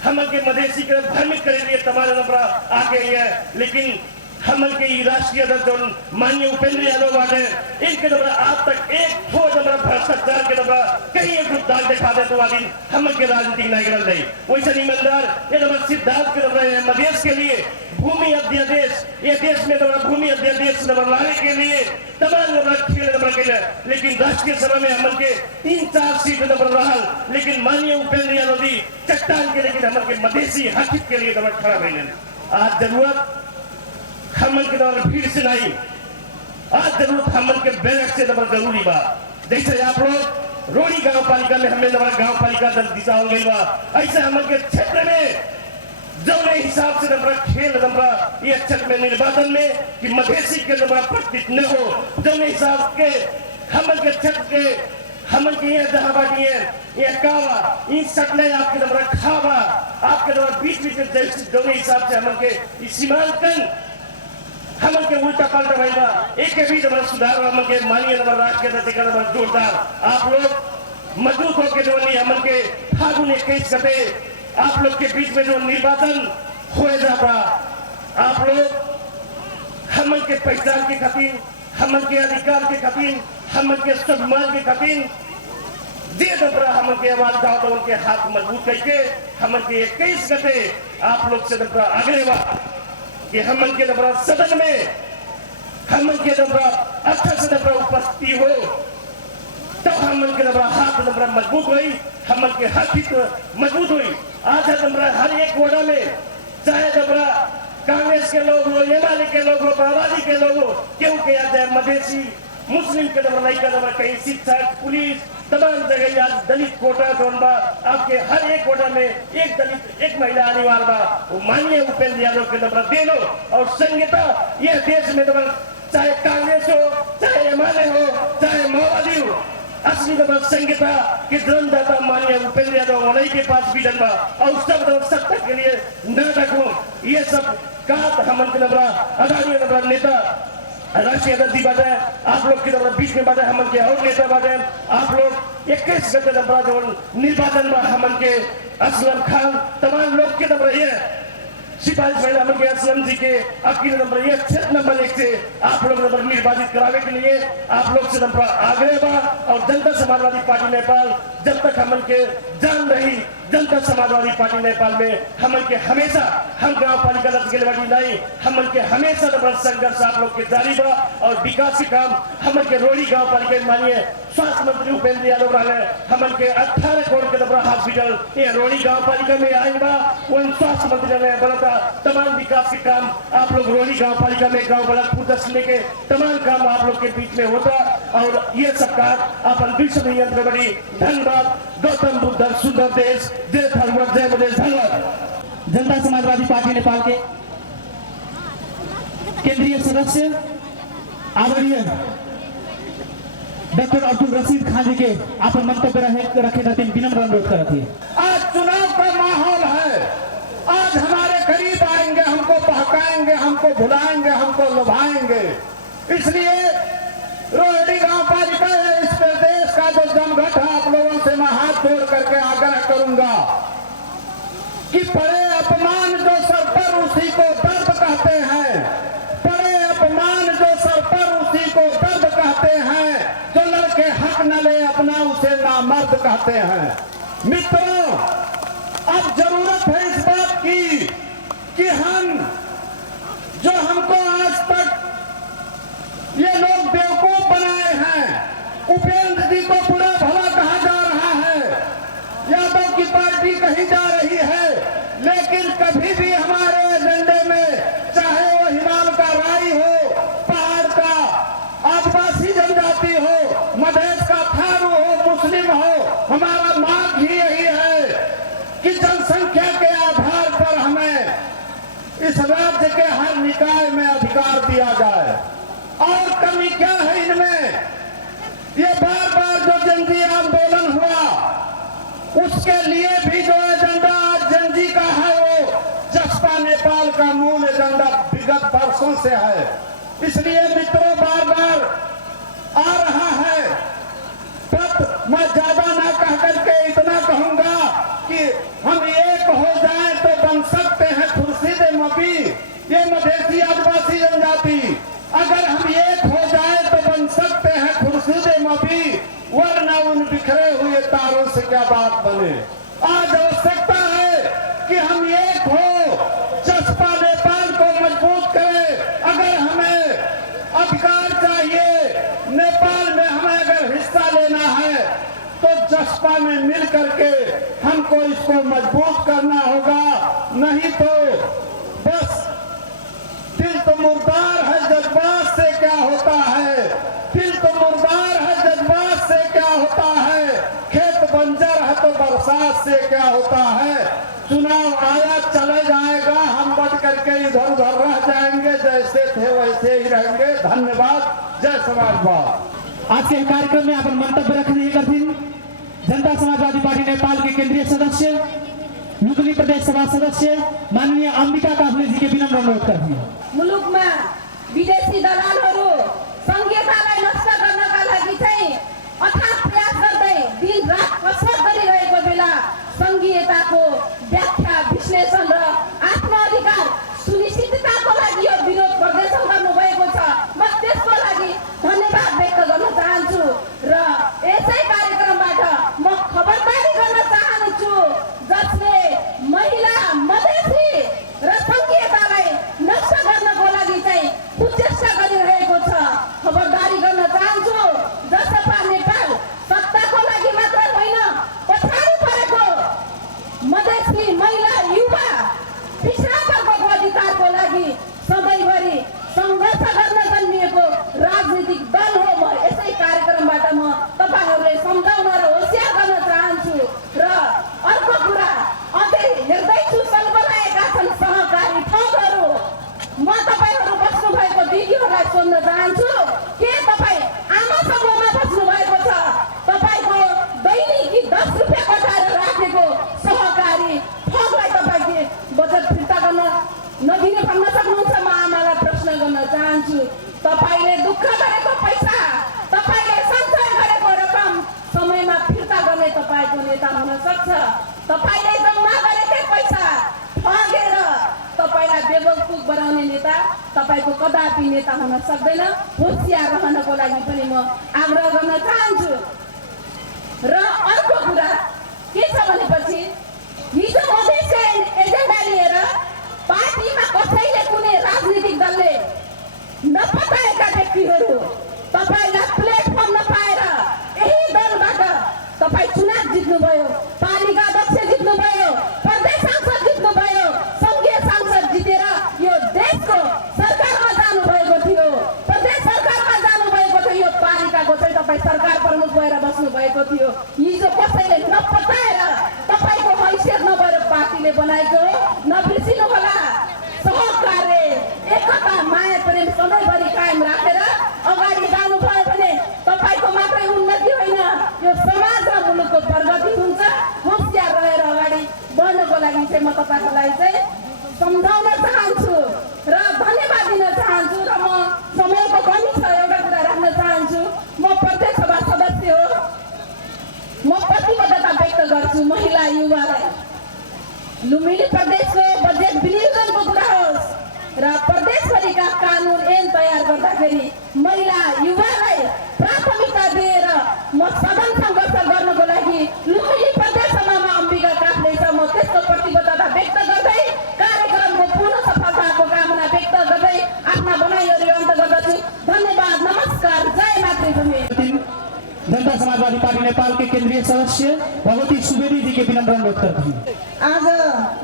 हमन के मधेसी के भ्रमित करे लिए तमाम नंबर आगे है। लेकिन हमन के राष्ट्रीय अध्यक्ष माननीय उपेंद्र यादव बाटे इनके नंबर आज तक एक ठो नंबर भ्रष्टाचार के नंबर कहीं एक दाग दिखा दे तो वाली हमन के राजनीति नहीं कर रही वैसे ईमानदार ये नंबर सिद्धांत के नंबर मधेश के लिए भूमि अध्यादेश ये देश में नंबर भूमि अध्यादेश नंबर लाने के लिए तमाम नंबर खेल नंबर के लिए लेकिन राष्ट्रीय सभा में हमन के 3-4 सीट नंबर रहा लेकिन माननीय उपेंद्र यादव जी चट्टान के लेकिन हमन के मधेसी हक के लिए नंबर खड़ा रहे। आज जरूरत हमन के नंबर भीड़ से नहीं आज जरूरत हमन के बैरक से नंबर जरूरी बा। जैसे आप लोग रोड़ी गांव पालिका में हमें नंबर गांव पालिका दल दिशा हो गई बा ऐसे हमन के क्षेत्र में जौने हिसाब से नंबर खेल नंबर ये क्षेत्र में निर्वाचन में कि मधेसी के नंबर प्रतिष्ठित न हो जौने हिसाब के हमन के क्षेत्र के हमन के ये जहां बाटी है ये कावा इन सटले आपके नंबर खावा आपके नंबर बीच बीच में जौने हिसाब से हमन के सीमांकन हमन के उल्टा पलटा भाईबा एक के भी नंबर सुधार हमन के माननीय नंबर राष्ट्रीय अध्यक्ष का नंबर जोरदार आप लोग मजबूत होकर जो हमन के फागुन 21 गते आप लोग के बीच में जो निर्वाचन हो जाता आप लोग हमन के पहचान के खातिर हमन के अधिकार के खातिर हमन के सम्मान के खातिर दे नंबरा हमन के आवाज जाओ तो उनके हाथ मजबूत करके हमन के 21 गते आप लोग से नंबरा आगे बा कि हमन के नंबर सदन में हमन के नंबर अच्छा से नंबर उपस्थिति हो तब हमन के नंबर हाथ नंबर मजबूत हुई हमन के हाथ मजबूत हुई। आज नंबर हर एक वार्ड में चाहे नंबर कांग्रेस के लोग हो एमआलए के लोग हो माओवादी के लोग हो क्यों किया जाए मधेसी मुस्लिम के नंबर नहीं का नंबर कहीं शिक्षक पुलिस तमाम जगह आज दलित कोटा जोनबा आपके हर एक कोटा में एक दलित एक महिला आने वाला बा वो माननीय उपेंद्र यादव के नंबर दे लो और संहिता यह देश में नंबर चाहे कांग्रेस हो चाहे एमआलए हो चाहे माओवादी हो असली नंबर संहिता के जन्मदाता माननीय उपेंद्र यादव उन्हीं के पास भी जन्मा और सब सत्ता के लिए न रखो ये सब का हमन के नंबर आदरणीय नंबर नेता राष्ट्रीय अध्यक्ष बाटे आप लोग की तरफ बीच में बाटे हमन के और नेता बाटे आप लोग 21 गते नंबर जो निर्वाचन में हमन के असलम खान तमाम लोग के तरफ ये सिपाही महिला हमन के असलम जी के आपकी नंबर ये क्षेत्र नंबर 1 से आप लोग नंबर निर्वाचित करावे के लिए आप लोग से नंबर आग्रह बा और जनता समाजवादी पार्टी नेपाल जब तक हमन के जान रही जनता समाजवादी पार्टी नेपाल में हमन के हमेशा हम गांव पालिका लक्ष्य के बाटी नहीं हमन के हमेशा नंबर संघर्ष आप लोग के जारी बा और विकास के काम हमन के रोड़ी गांव पालिका में मानिए स्वास्थ्य मंत्री उपेंद्र यादव रहे हमन के 18 करोड़ के नंबर हॉस्पिटल ये रोड़ी गांव पालिका में आई बा उन स्वास्थ्य मंत्री ने बोला तमाम विकास के काम आप लोग रोड़ी गांव पालिका में गांव बड़ा पूर्दर्शनी के तमाम काम आप लोग के बीच में होता और ये सब काम अपन विश्व नियंत्रण बड़ी धन्यवाद गौतम बुद्ध सुंदर देश जय धर्मवत जय मधेश धन्यवाद। जनता समाजवादी पार्टी नेपाल के केंद्रीय सदस्य आदरणीय डॉक्टर अब्दुल रशीद खान जी के अपन मंतव्य रखे रहते विनम्र अनुरोध करते हैं। आज चुनाव का माहौल है, आज हमारे करीब आएंगे, हमको बहकाएंगे, हमको भुलाएंगे, हमको लुभाएंगे। इसलिए रोहिणी गांव पालिका इस प्रदेश का जो जमघट है आप लोगों से मैं हाथ जोड़ करके आग्रह करूंगा कि बड़े अपमान जो सर पर उसी को दर्द कहते हैं, बड़े अपमान जो सर पर उसी को दर्द कहते हैं, जो लड़के हक न ले अपना उसे नामर्द कहते हैं। मित्रों, अब जरूरत है इस बात की कि हम जो हमको आज तक ये लोग बेवकूफ बनाए हैं, उपेंद्र जी को बुरा भला कहा जा रहा है, यादव की पार्टी कही जा रही है, लेकिन कभी भी हमारे एजेंडे में चाहे वो हिमालय का राई हो, पहाड़ का आदिवासी जनजाति हो, मधेश का थारू हो, मुस्लिम हो, हमारा मांग ही यही है कि जनसंख्या के आधार पर हमें इस राज्य के हर निकाय में अधिकार दिया जाए। और कमी क्या है इनमें? ये बार बार जो जनजी आंदोलन हुआ उसके लिए भी जो एजेंडा आज जनजी का है वो जसपा नेपाल का मूल एजेंडा विगत वर्षों से है। इसलिए मित्रों बार बार आ रहा है पद, मैं ज्यादा ना कह करके इतना कहूंगा कि हम एक हो जाएं तो बन सकते हैं खुर्शीद मबी, ये मधेसी आदिवासी जनजाति, अगर हम एक हो जाए तो बन सकते हैं खुर्शीद मबी, वरना उन बिखरे हुए तारों से क्या बात बने। आज आवश्यकता है कि हम एक हो, जसपा नेपाल को मजबूत करें। अगर हमें अधिकार चाहिए, नेपाल में हमें अगर हिस्सा लेना है तो जसपा में मिल करके हमको इसको मजबूत करना होगा, नहीं तो बस दिल तो मुर्दार है, जज्बात से क्या होता है, दिल तो मुर्दार है, जज्बात से क्या होता है, खेत बंजर है तो बरसात से क्या होता है। चुनाव आया चले जाएगा, हम बढ़ करके इधर उधर रह जाएंगे, जैसे थे वैसे ही रहेंगे। धन्यवाद, जय समाजवाद। आज के कार्यक्रम में अपन मंतव्य रखने करती जनता समाजवादी पार्टी नेपाल के केंद्रीय सदस्य लुम्बिनी प्रदेश सभा सदस्य माननीय अंबिका काफ्ले जी के विनम्र अनुरोध करती है। मुलुक में विदेशी दलालहरू संघीयतालाई नष्ट गर्नका लागि चाहिँ अथाक प्रयास गर्दै दिन रात कसरत गरिरहेको बेला संघीयताको व्याख्या विश्लेषण र आफ्नो अधिकार सुनिश्चितताको लागि यो विरोध प्रदर्शन गर्नुभएको छ। म त्यसको लागि धन्यवाद व्यक्त गर्न चाहन्छु र यसै कार्यक्रमबाट म खबरदारी गर्न चाहन्छु जसले महिला मधेसी र संघीयतालाई नष्ट गर्नको लागि चाहिँ कुचेष्टा गरिरहेको छ। खबरदारी गर्न चाहन्छु, जसपा नेपाल सत्ताको लागि मात्र होइन, पछाडि परेको मधेसी महिला युवा पिछडा वर्गको अधिकारको लागि सधैँभरि सङ्घर्ष गर्न जन्मिएको राजनीतिक दल हो। म यसै कार्यक्रमबाट म तपाईँहरूले सम्झाउन र होसियार गर्न चाहन्छु। र अर्को कुरा अझै हेर्दैछु सल्बलाएका छन् सहकारी ठगहरू। म तपाईँहरू बस्नु भएको दिदीहरूलाई सोध्न चाहन्छु, के तपाईँ आमा समूहमा बस्नु भएको छ? तपाईँको दैनिकी 10 रुपियाँ कटाएर राखेको सहकारी ठगलाई तपाईँ बनाउने नेता तपाईको कदापि नेता हुन सक्दैन। होशियार रहनको लागि पनि म आग्रह गर्न चाहन्छु। र अर्को कुरा के छ भनेपछि हिजो मधेसका एजेन्डा लिएर पार्टीमा कसैले कुनै राजनीतिक दलले नपताएका व्यक्तिहरू तपाईलाई प्लेटफर्म नपाएर यही दलबाट तपाई चुनाव जित्नुभयो, पालिका अध्यक्ष जित्नुभयो, प्रदेश सांसद जित्नुभयो, संघीय सांसद जितेर यो देशको सरकारमा जानुभएको थियो, प्रदेश सरकारमा जानुभएको थियो, यो पालिकाको चाहिँ तपाई सरकार प्रमुख भएर बस्नु भएको थियो। हिजो कसैले नपताएर तपाईको हैसियत नभएर पार्टीले बनाएको हो, नबिर्सिनु होला। सहकार्य, एकता, माया प्रेम सधैँभरि कायम राखेर अगाडि जानुभयो भने तपाईको मात्रै उन्नति होइन, यो समाज र मुलुकको प्रगति हुन्छ। होशियार रहेर अगाडि बढ्नको लागि चाहिँ म तपाईलाई चाहिँ सम्झाउन चाहन्छु र धन्यवाद दिन चाहन्छु। र म समयको कमी छ, एउटा कुरा राख्न चाहन्छु। म प्रदेश सभा सदस्य हो, म प्रतिबद्धता व्यक्त गर्छु महिला युवालाई। लुम्बिनी प्रदेशको बजेट विनियोजनको कुरा होस् र प्रदेशभरिका कानुन ऐन तयार गर्दाखेरि महिला युवालाई प्राथमिकता दिएर म सदन सङ्घर्ष गर्नको लागि लुम्बिनी प्रदेश सभामा अम्बिका काफ्ले छ। म त्यसको प्रतिबद्धता व्यक्त गर्दै कार्यक्रमको पूर्ण सफलताको कामना व्यक्त गर्दै आफ्ना भनाइहरू अन्त गर्दछु। धन्यवाद, नमस्कार, जय मातृभूमि। जनता समाजवादी पार्टी नेपाल के केंद्रीय सदस्य भगवती सुवेदी जी के विनम्र अनुरोध करती हूँ। आज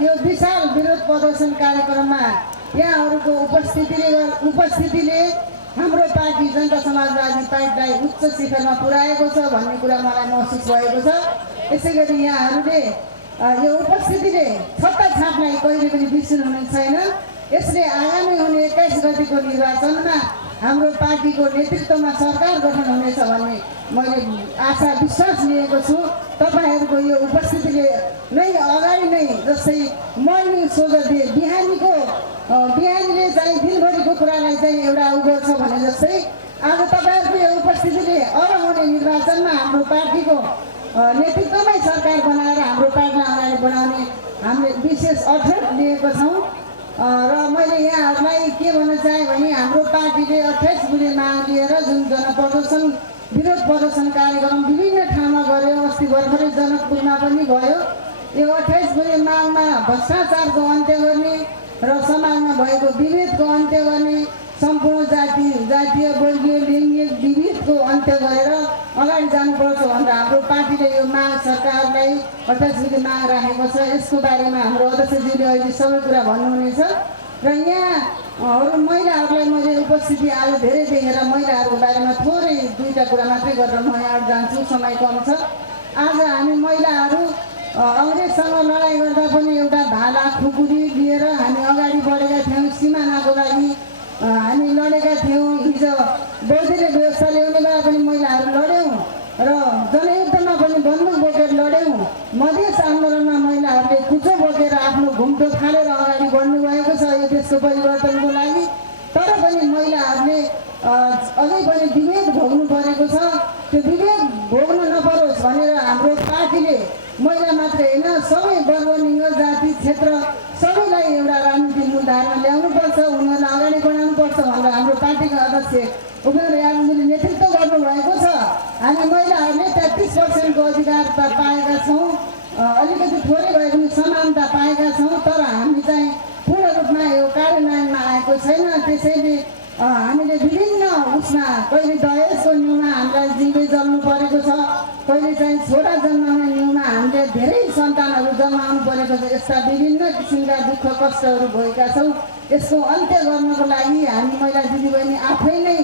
यो विशाल विरोध प्रदर्शन कार्यक्रममा यहाँहरूको उपस्थितिले हाम्रो पार्टी जनता समाजवादी पार्टीलाई उच्च शिखरमा पुर्याएको छ भन्ने कुरा मलाई महसुस भएको छ। यसै गरी यहाँहरूले यो उपस्थितिले सत्ता छापलाई कहिले पनि बिर्सिनु हुने छैन। यसले आगामी हुने 21 गतिको निर्वाचनमा हाम्रो पार्टीको नेतृत्वमा सरकार गठन हुनेछ भन्ने मैले आशा विश्वास लिएको छु। तपाईहरूको यो उपस्थितिले नै अगाडि नै जस्तै मर्निङ सोझे बिहानीले चाहिँ दिनभरिको कुरालाई चाहिँ एउटा उ गर्छ भने जस्तै आज तपाईहरूको यो उपस्थितिले अब हुने निर्वाचनमा हाम्रो पार्टीको नेतृत्वमै सरकार बनाएर हाम्रो पार्टीलाई अगाडि बढाउने हामीले विशेष अठोट लिएको छौँ। र मैले यहाँहरूलाई के भन्न चाहेँ भने हाम्रो पार्टीले 28 बुँदे माग लिएर जुन जनप्रदर्शन विरोध प्रदर्शन कार्यक्रम विभिन्न ठाउँमा गर्यो। अस्ति भर्खरै जनकपुरमा पनि भयो। यो 28 बुँदे मागमा भ्रष्टाचारको अन्त्य गर्ने र समाजमा भएको विभेदको अन्त्य गर्ने, सम्पूर्ण जातीय वर्गीय लिङ्गिक विभेदको अन्त्य गरेर अगाडि जानुपर्छ भनेर हाम्रो पार्टीले यो माग सरकारलाई 28 बुँदे माग राखेको छ। यसको बारेमा हाम्रो अध्यक्षज्यूले अहिले सबै कुरा भन्नुहुनेछ। र यहाँ महिलाहरूलाई मैले उपस्थिति आज धेरै देखेर महिलाहरूको बारेमा थोरै दुईवटा कुरा मात्रै गरेर म यहाँ जान्छु, समय कम छ। आज हामी महिलाहरू अङ्ग्रेजसँग लडाइँ गर्दा पनि एउटा भाला खुकुरी लिएर हामी अगाडि बढेका थियौँ। सिमानाको लागि हामी लडेका थियौँ। हिजो बौद्धिक व्यवस्था ल्याउने बेला पनि महिलाहरू लड्यौँ र जनयुद्धमा पनि बन्दुक बोकेर लड्यौँ। मधेस आन्दोलनमा महिलाहरूले कुचो बोकेर आफ्नो घुम्टो फालेर अगाडि बढ्नु भएको छ यो देशको परिवर्तनको लागि। तर पनि महिलाहरूले अझै पनि विभेद भोग्नु परेको छ। त्यो विभेद भोग्न नपरोस् भनेर हाम्रो पार्टीले महिला मात्रै होइन सबै वर्ग लिङ्ग जाति क्षेत्र सबैलाई एउटा राजनीतिक मुद्दामा ल्याउनुपर्छ, उनीहरूलाई अगाडि बढाउनुपर्छ भनेर हाम्रो पार्टीका अध्यक्ष उपेन्द्र यादवजीले नेतृत्व गर्नुभएको छ। हामी महिलाहरूले 33% अधिकारता पाएका छौँ। अलिकति थोरै भए पनि समानता पाएका छौँ। तर हामी चाहिँ पूर्ण रूपमा यो कार्यान्वयनमा आएको छैन। त्यसैले हामीले विभिन्न उसमा कहिले दहेजको न्यूमा हामीलाई जिम्मे जल्नु परेको छ, कहिले चाहिँ छोरा जन्माउने न्यूमा हामीले धेरै सन्तानहरू जन्माउनु परेको छ। यस्ता विभिन्न किसिमका दुःख कष्टहरू भएका छौँ। यसको अन्त्य गर्नको लागि हामी महिला दिदीबहिनी आफै नै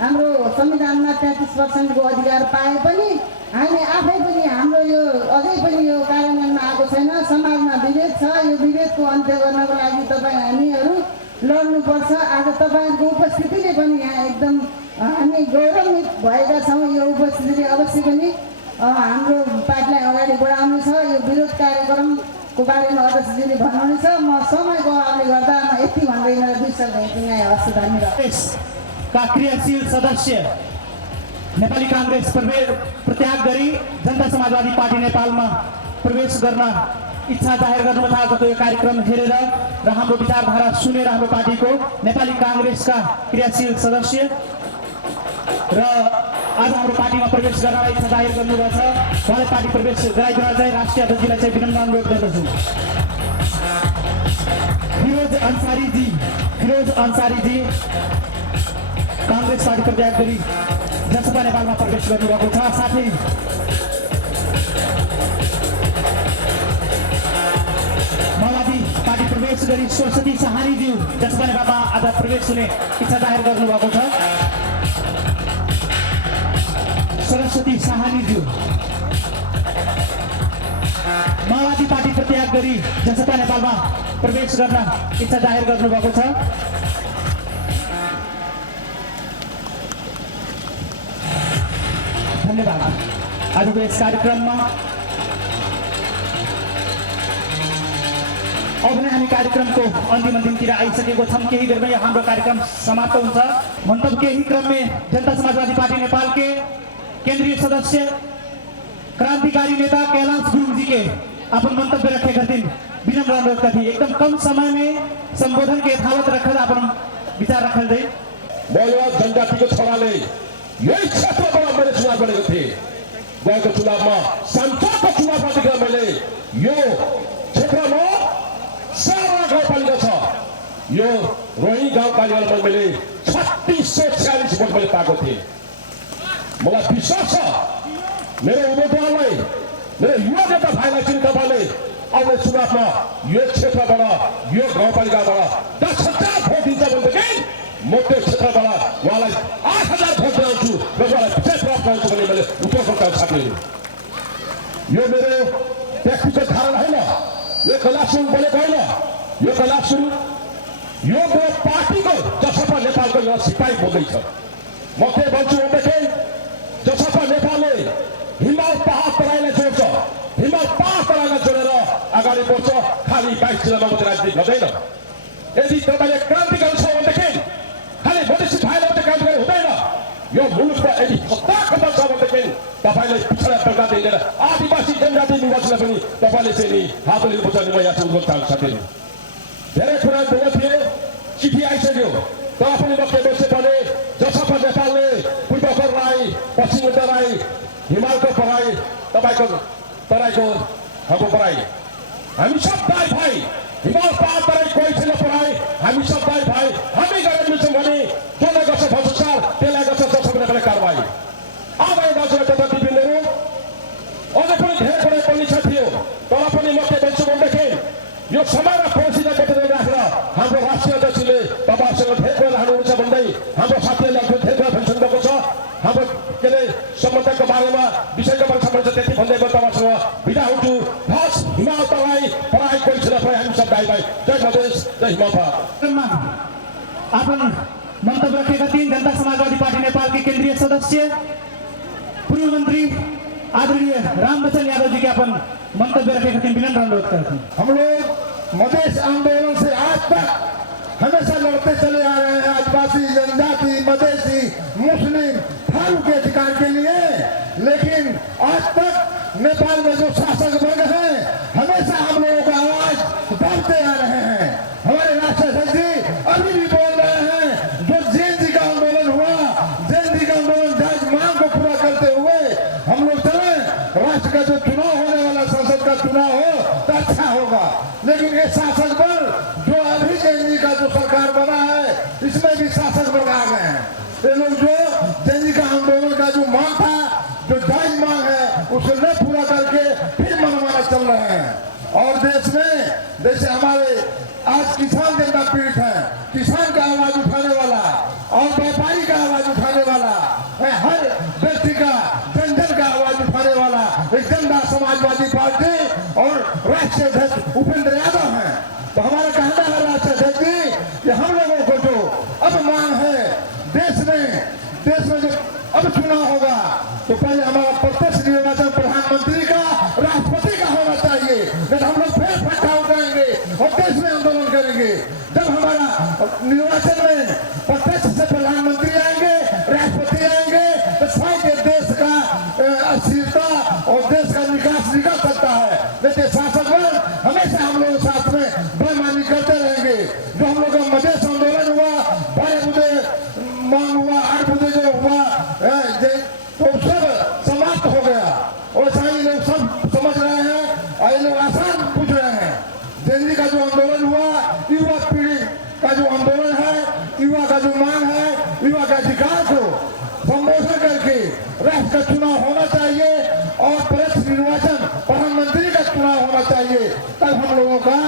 हाम्रो संविधानमा 33%को अधिकार पाए पनि हामी आफै पनि हाम्रो यो अझै पनि यो कार्यान्वयनमा आएको छैन। समाजमा विभेद छ, यो विभेदको अन्त्य गर्नको लागि तपाईँ हामीहरू लड्नुपर्छ। आज तपाईँहरूको उपस्थितिले पनि यहाँ एकदम हामी गौरवान्वित भएका छौँ। यो उपस्थितिले अवश्य पनि हाम्रो पार्टीलाई अगाडि बढाउनेछ। यो विरोध कार्यक्रमको बारेमा अध्यक्षजीले भन्नुहुनेछ। म समयको अभावले गर्दा म यति भन्दै मेरो 2 शब्द यहाँ हस्। धन्यवाद। का क्रियाशील सदस्य नेपाली कांग्रेस प्रत्याग गरी जनता समाजवादी पार्टी नेपालमा प्रवेश गर्न इच्छा जाहेर गर्नुभएको छ यो कार्यक्रम हेरेर र हाम्रो विचारधारा सुनेर हाम्रो पार्टीको नेपाली काङ्ग्रेसका क्रियाशील सदस्य र आज हाम्रो पार्टीमा प्रवेश गर्नलाई इच्छा जाहेर गर्नुभएको छ उहाँलाई पार्टी प्रवेश गराइदिन चाहिँ राष्ट्रिय अध्यक्षजीलाई चाहिँ विनम्र अनुरोध गर्दछु। फिरोज अन्सारीजी काङ्ग्रेस पार्टी प्रत्याग गरी जनसभा नेपालमा प्रवेश गर्नुभएको छ। साथै माओवादी पार्टी प्रवेश गरी सरस्वती साहानीज्यू जनसभा नेपालमा आज प्रवेश हुने इच्छा जाहेर गर्नुभएको छ। सरस्वती साहानीज्यू माओवादी पार्टी प्रत्याग गरी जनसभा नेपालमा प्रवेश गर्न इच्छा जाहेर गर्नुभएको छ। धन्यवाद। आजको यस कार्यक्रममा अब नै हामी कार्यक्रमको अन्तिम दिनतिर आइसकेको छौँ। केही बेरमै हाम्रो कार्यक्रम समाप्त हुन्छ। मंतव्य के ही क्रम में जनता समाजवादी पार्टी नेपाल के केंद्रीय सदस्य क्रांतिकारी नेता कैलाश गुरुङ जी के अपन मंतव्य रखे खातिर विनम्र अनुरोध करती एकदम कम समय में संबोधन के यथावत रखल अपन विचार रखल जाए। मौलवाद जनजातिको छोराले यही क्षेत्रबाट मैले चुनाव गरेको थिएँ। गएको चुनावमा संसदको चुनावमा मैले यो क्षेत्रमा 4 गाउँपालिका छ। यो रोही गाउँपालिकामा मैले 3646 भोट मैले पाएको थिएँ। मलाई विश्वास छ मेरो उम्मेदवारलाई मेरो युवा नेता भाइलाई चाहिँ तपाईँले आउने चुनावमा यो क्षेत्रबाट यो गाउँपालिकाबाट 10,000 भोट दिन्छ भनेदेखि म त्यो क्षेत्रबाट उहाँलाई 8,000 भोट दिन्छु र उहाँलाई विजय प्राप्त गर्छु भन्ने मैले उपभोक्ता साथीहरू यो मेरो व्यक्तिगत धारणा होइन। यो कैलाश गुरुङ बोलेको होइन। यो कैलाश गुरुङ यो मेरो पार्टीको जसपा नेपालको एउटा सिपाही बोल्दैछ। म के भन्छु भनेदेखि जसपा नेपालले हिमाल पहाड तराईलाई जोड्छ। हिमाल पहाड तराईलाई जोडेर अगाडि बढ्छ। खालि 22 जिल्लामा मात्रै राजनीति गर्दैन। यदि तपाईँले क्रान्ति गर्नु छ भनेदेखि खालि मधेसी भाइले मात्रै क्रान्ति गर्नु हुँदैन। यो मुलुकमा यदि खतरा छ भनेदेखि तपाईँले पिछडा जनजाति लिएर आदिवासी जनजाति निवासीलाई पनि तपाईँले चाहिँ नि हात लिनुपर्छ नि म यहाँ उद्योग चाहन्छु साथीहरू। धेरै कुरा बोल्न थिए चिठी आइसक्यो तर पनि म के बोल्छु भने जसपा नेपालले पूर्वको राई पश्चिमको तराई हिमालको पराई तपाईँको तराईको हाम्रो पराई हामी सब दाइ भाइ हिमाल पहाड तराई कोही छैन पराई हामी सब दाइ भाइ हामी गरेर मिल्छौँ भने जसलाई गर्छ भ्रष्टाचार त्यसलाई गर्छ जसपा नेपालले कारबाही। आदाय दाजुभाइ तथा दिदीबहिनीहरू अझै पनि धेरै कुरा बोल्ने छ थियो तर पनि म के भन्छु भनेदेखि यो समय र परिस्थितिलाई बचाएर राखेर हाम्रो राष्ट्रिय अध्यक्षले तपाईँहरूसँग धेरै कुरा राख्नुहुन्छ भन्दै हाम्रो साथीहरूले धेरै कुरा भनिसक्नु भएको छ। हाम्रो के अरे सम्बन्धको बारेमा विषयको बारेमा सम्बन्ध छ त्यति भन्दै म तपाईँसँग बिदा हुन्छु। हस् हिमाल तराई पराई कोही छैन पराई हामी सब दाइ भाइ। जय मधेस जय हिमाल पहाड। अपन मंतव्य रखेका 3 जनता समाजवादी पार्टी नेपाल के केंद्रीय सदस्य पूर्व मंत्री आदरणीय रामवचन यादव जी के अपन मंतव्य रखेका 3 विनम्र अनुरोध करते हैं। हम लोग मधेश आंदोलन से आज तक हमेशा लड़ते चले आ रहे हैं। आदिवासी जनजाति मधेसी मुस्लिम थारू के अधिकार के लिए। लेकिन आज तक नेपाल में जो शासक वर्ग है हमेशा हम लोगों का आवाज दबते आ रहे हैं। हमारे राष्ट्रीय अध्यक्ष जी अभी भी बोल रहे हैं जो जैन जी का आंदोलन हुआ जैन जी का आंदोलन जायज मांग को पूरा करते हुए हम लोग चले। राष्ट्र का जो चुनाव होने वाला संसद का चुनाव हो तो अच्छा होगा। लेकिन ये शासक बल जो अभी जैन जी का जो सरकार बना है इसमें भी शासक वर्ग आ गए हैं। ये लोग जो जैन जी का आंदोलन का जो मांग था जो जायज मांग है उसे न पूरा करके फिर मनमाना चल रहे हैं। और देश में जैसे हमारे आज किसान जनता पीड़ित है। किसान का आवाज उठाने वाला और व्यापारी का आवाज उठाने वाला हर व्यक्ति का जन जन का आवाज उठाने वाला एक जनता समाजवादी पार्टी और राष्ट्रीय अध्यक्ष उपेंद्र यादव है। तो हमारा कहना है राष्ट्रीय अध्यक्ष जी कि हम लोगों को जो अब मांग है देश में जो अब चुनाव होगा तो पहले हमारा प्रत्यक्ष निर्वाचन प्रधानमंत्री का राष्ट्रपति का होना चाहिए। नहीं हम लोग फिर फट्टा उठाएंगे और देश में आंदोलन करेंगे। जब हमारा निर्वाचन में प्रत्यक्ष से प्रधानमंत्री आएंगे राष्ट्रपति आएंगे तो शायद देश का अस्थिरता और देश का विकास निकल सकता है। लेकिन शासक वर्ग साथ में बेईमानी करते रहेंगे। जो हम लोग का मधेश आंदोलन हुआ, 12 मुद्दे मांग हुआ, 8 मुद्दे जो हुआ तो सब समाप्त हो गया। वैसा ही लोग सब समझ रहे हैं और ये लोग आसान पूछ रहे हैं। जेनजी का जो आंदोलन हुआ, युवा पीढ़ी का जो आंदोलन है, युवा का जो मांग है, युवा का अधिकार को संबोधन करके राष्ट्र का चुनाव होना चाहिए और प्रत्यक्ष निर्वाचन प्रधानमंत्री का चुनाव होना चाहिए, तब हम लोगों का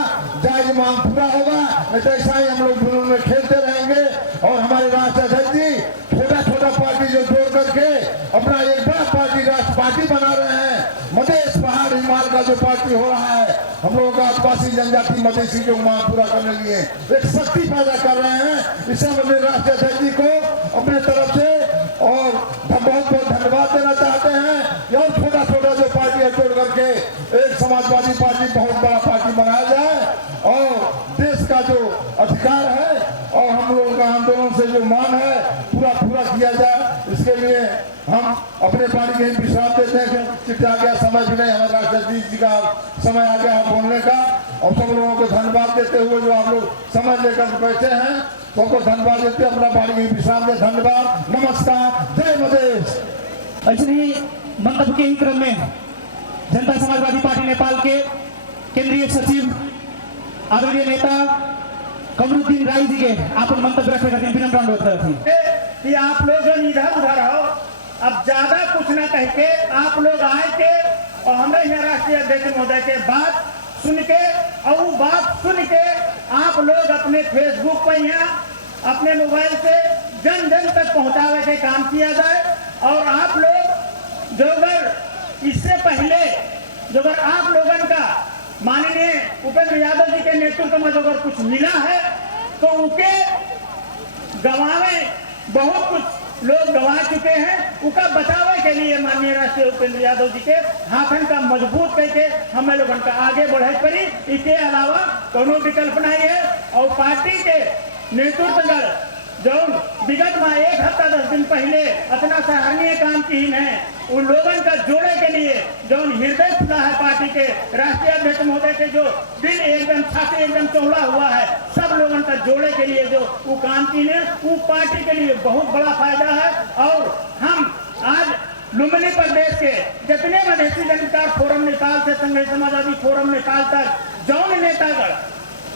जायज मांग पूरा होगा। नहीं तो ऐसा ही हम लोग जुनून में खेलते रहेंगे और हमारे राष्ट्रीय अध्यक्ष जी छोटा पार्टी जो जोड़ करके अपना एक बड़ा पार्टी राष्ट्र पार्टी बना रहे हैं। मधेश पहाड़ हिमालय का जो पार्टी हो रहा है, हम लोगों का आदिवासी जनजाति मधेसी जो मांग पूरा करने लिए एक शक्ति पैदा कर रहे हैं। इससे हम अपने राष्ट्रीय अध्यक्ष जी को अपने तरफ से और बहुत बहुत धन्यवाद देना चाहते हैं। और छोटा जो पार्टी जोड़ करके एक समाजवादी पार्टी बहुत बड़ा पार्टी बनाया जाए और देश का जो अधिकार है और हम लोगों का आंदोलन से जो मांग है पूरा किया जाए। इसके लिए हम अपने पार्टी के विश्राम देते हैं क्योंकि चिट्ठा आ गया, समय भी नहीं, हमारे राष्ट्रीय जी का समय आ गया बोलने का। और सब लोगों को धन्यवाद देते हुए जो आप लोग समय लेकर बैठे हैं सबको धन्यवाद देते अपना पार्टी के विश्राम दे। धन्यवाद, नमस्कार, जय मधेश। ऐसे ही मंतव्य के ही क्रम में जनता समाजवादी पार्टी नेपाल के केंद्रीय सचिव आदरणीय नेता कमरुद्दीन राय जी के आप मंतव्य रखने का विनम्र अनुरोध करती कि आप लोग इधर उधर हो, अब ज्यादा कुछ न कह के आप लोग आए के और हमें यहाँ राष्ट्रीय अध्यक्ष महोदय के बात सुन के और वो बात सुन के आप लोग अपने फेसबुक पर यहाँ अपने मोबाइल से जन जन तक पहुँचावे के काम किया जाए। और आप लोग जो अगर इससे पहले जो अगर आप लोगों का माननीय उपेंद्र यादव जी के नेतृत्व में जो अगर कुछ मिला है तो उनके गंवावे बहुत कुछ लोग गंवा चुके हैं, उनका बचावे के लिए माननीय राष्ट्रीय उपेंद्र यादव जी के हाथन का मजबूत करके हमें लोगों का आगे बढ़े पड़ी। इसके अलावा कोनो विकल्प नहीं है। और पार्टी के नेतृत्व जो विगत में 1 हफ्ता 10 दिन पहले अपना सराहनीय काम की है, उन लोगों का जोड़े के लिए जो हृदय खुला है पार्टी के राष्ट्रीय अध्यक्ष महोदय के जो दिल एकदम छाती एकदम चौड़ा हुआ है, सब लोगों का जोड़े के लिए जो वो काम की है वो पार्टी के लिए बहुत बड़ा फायदा है। और हम आज लुम्बिनी प्रदेश के जितने मधेसी जनता फोरम नेपाल से संघ समाजवादी फोरम नेपाल तक जौन नेतागढ़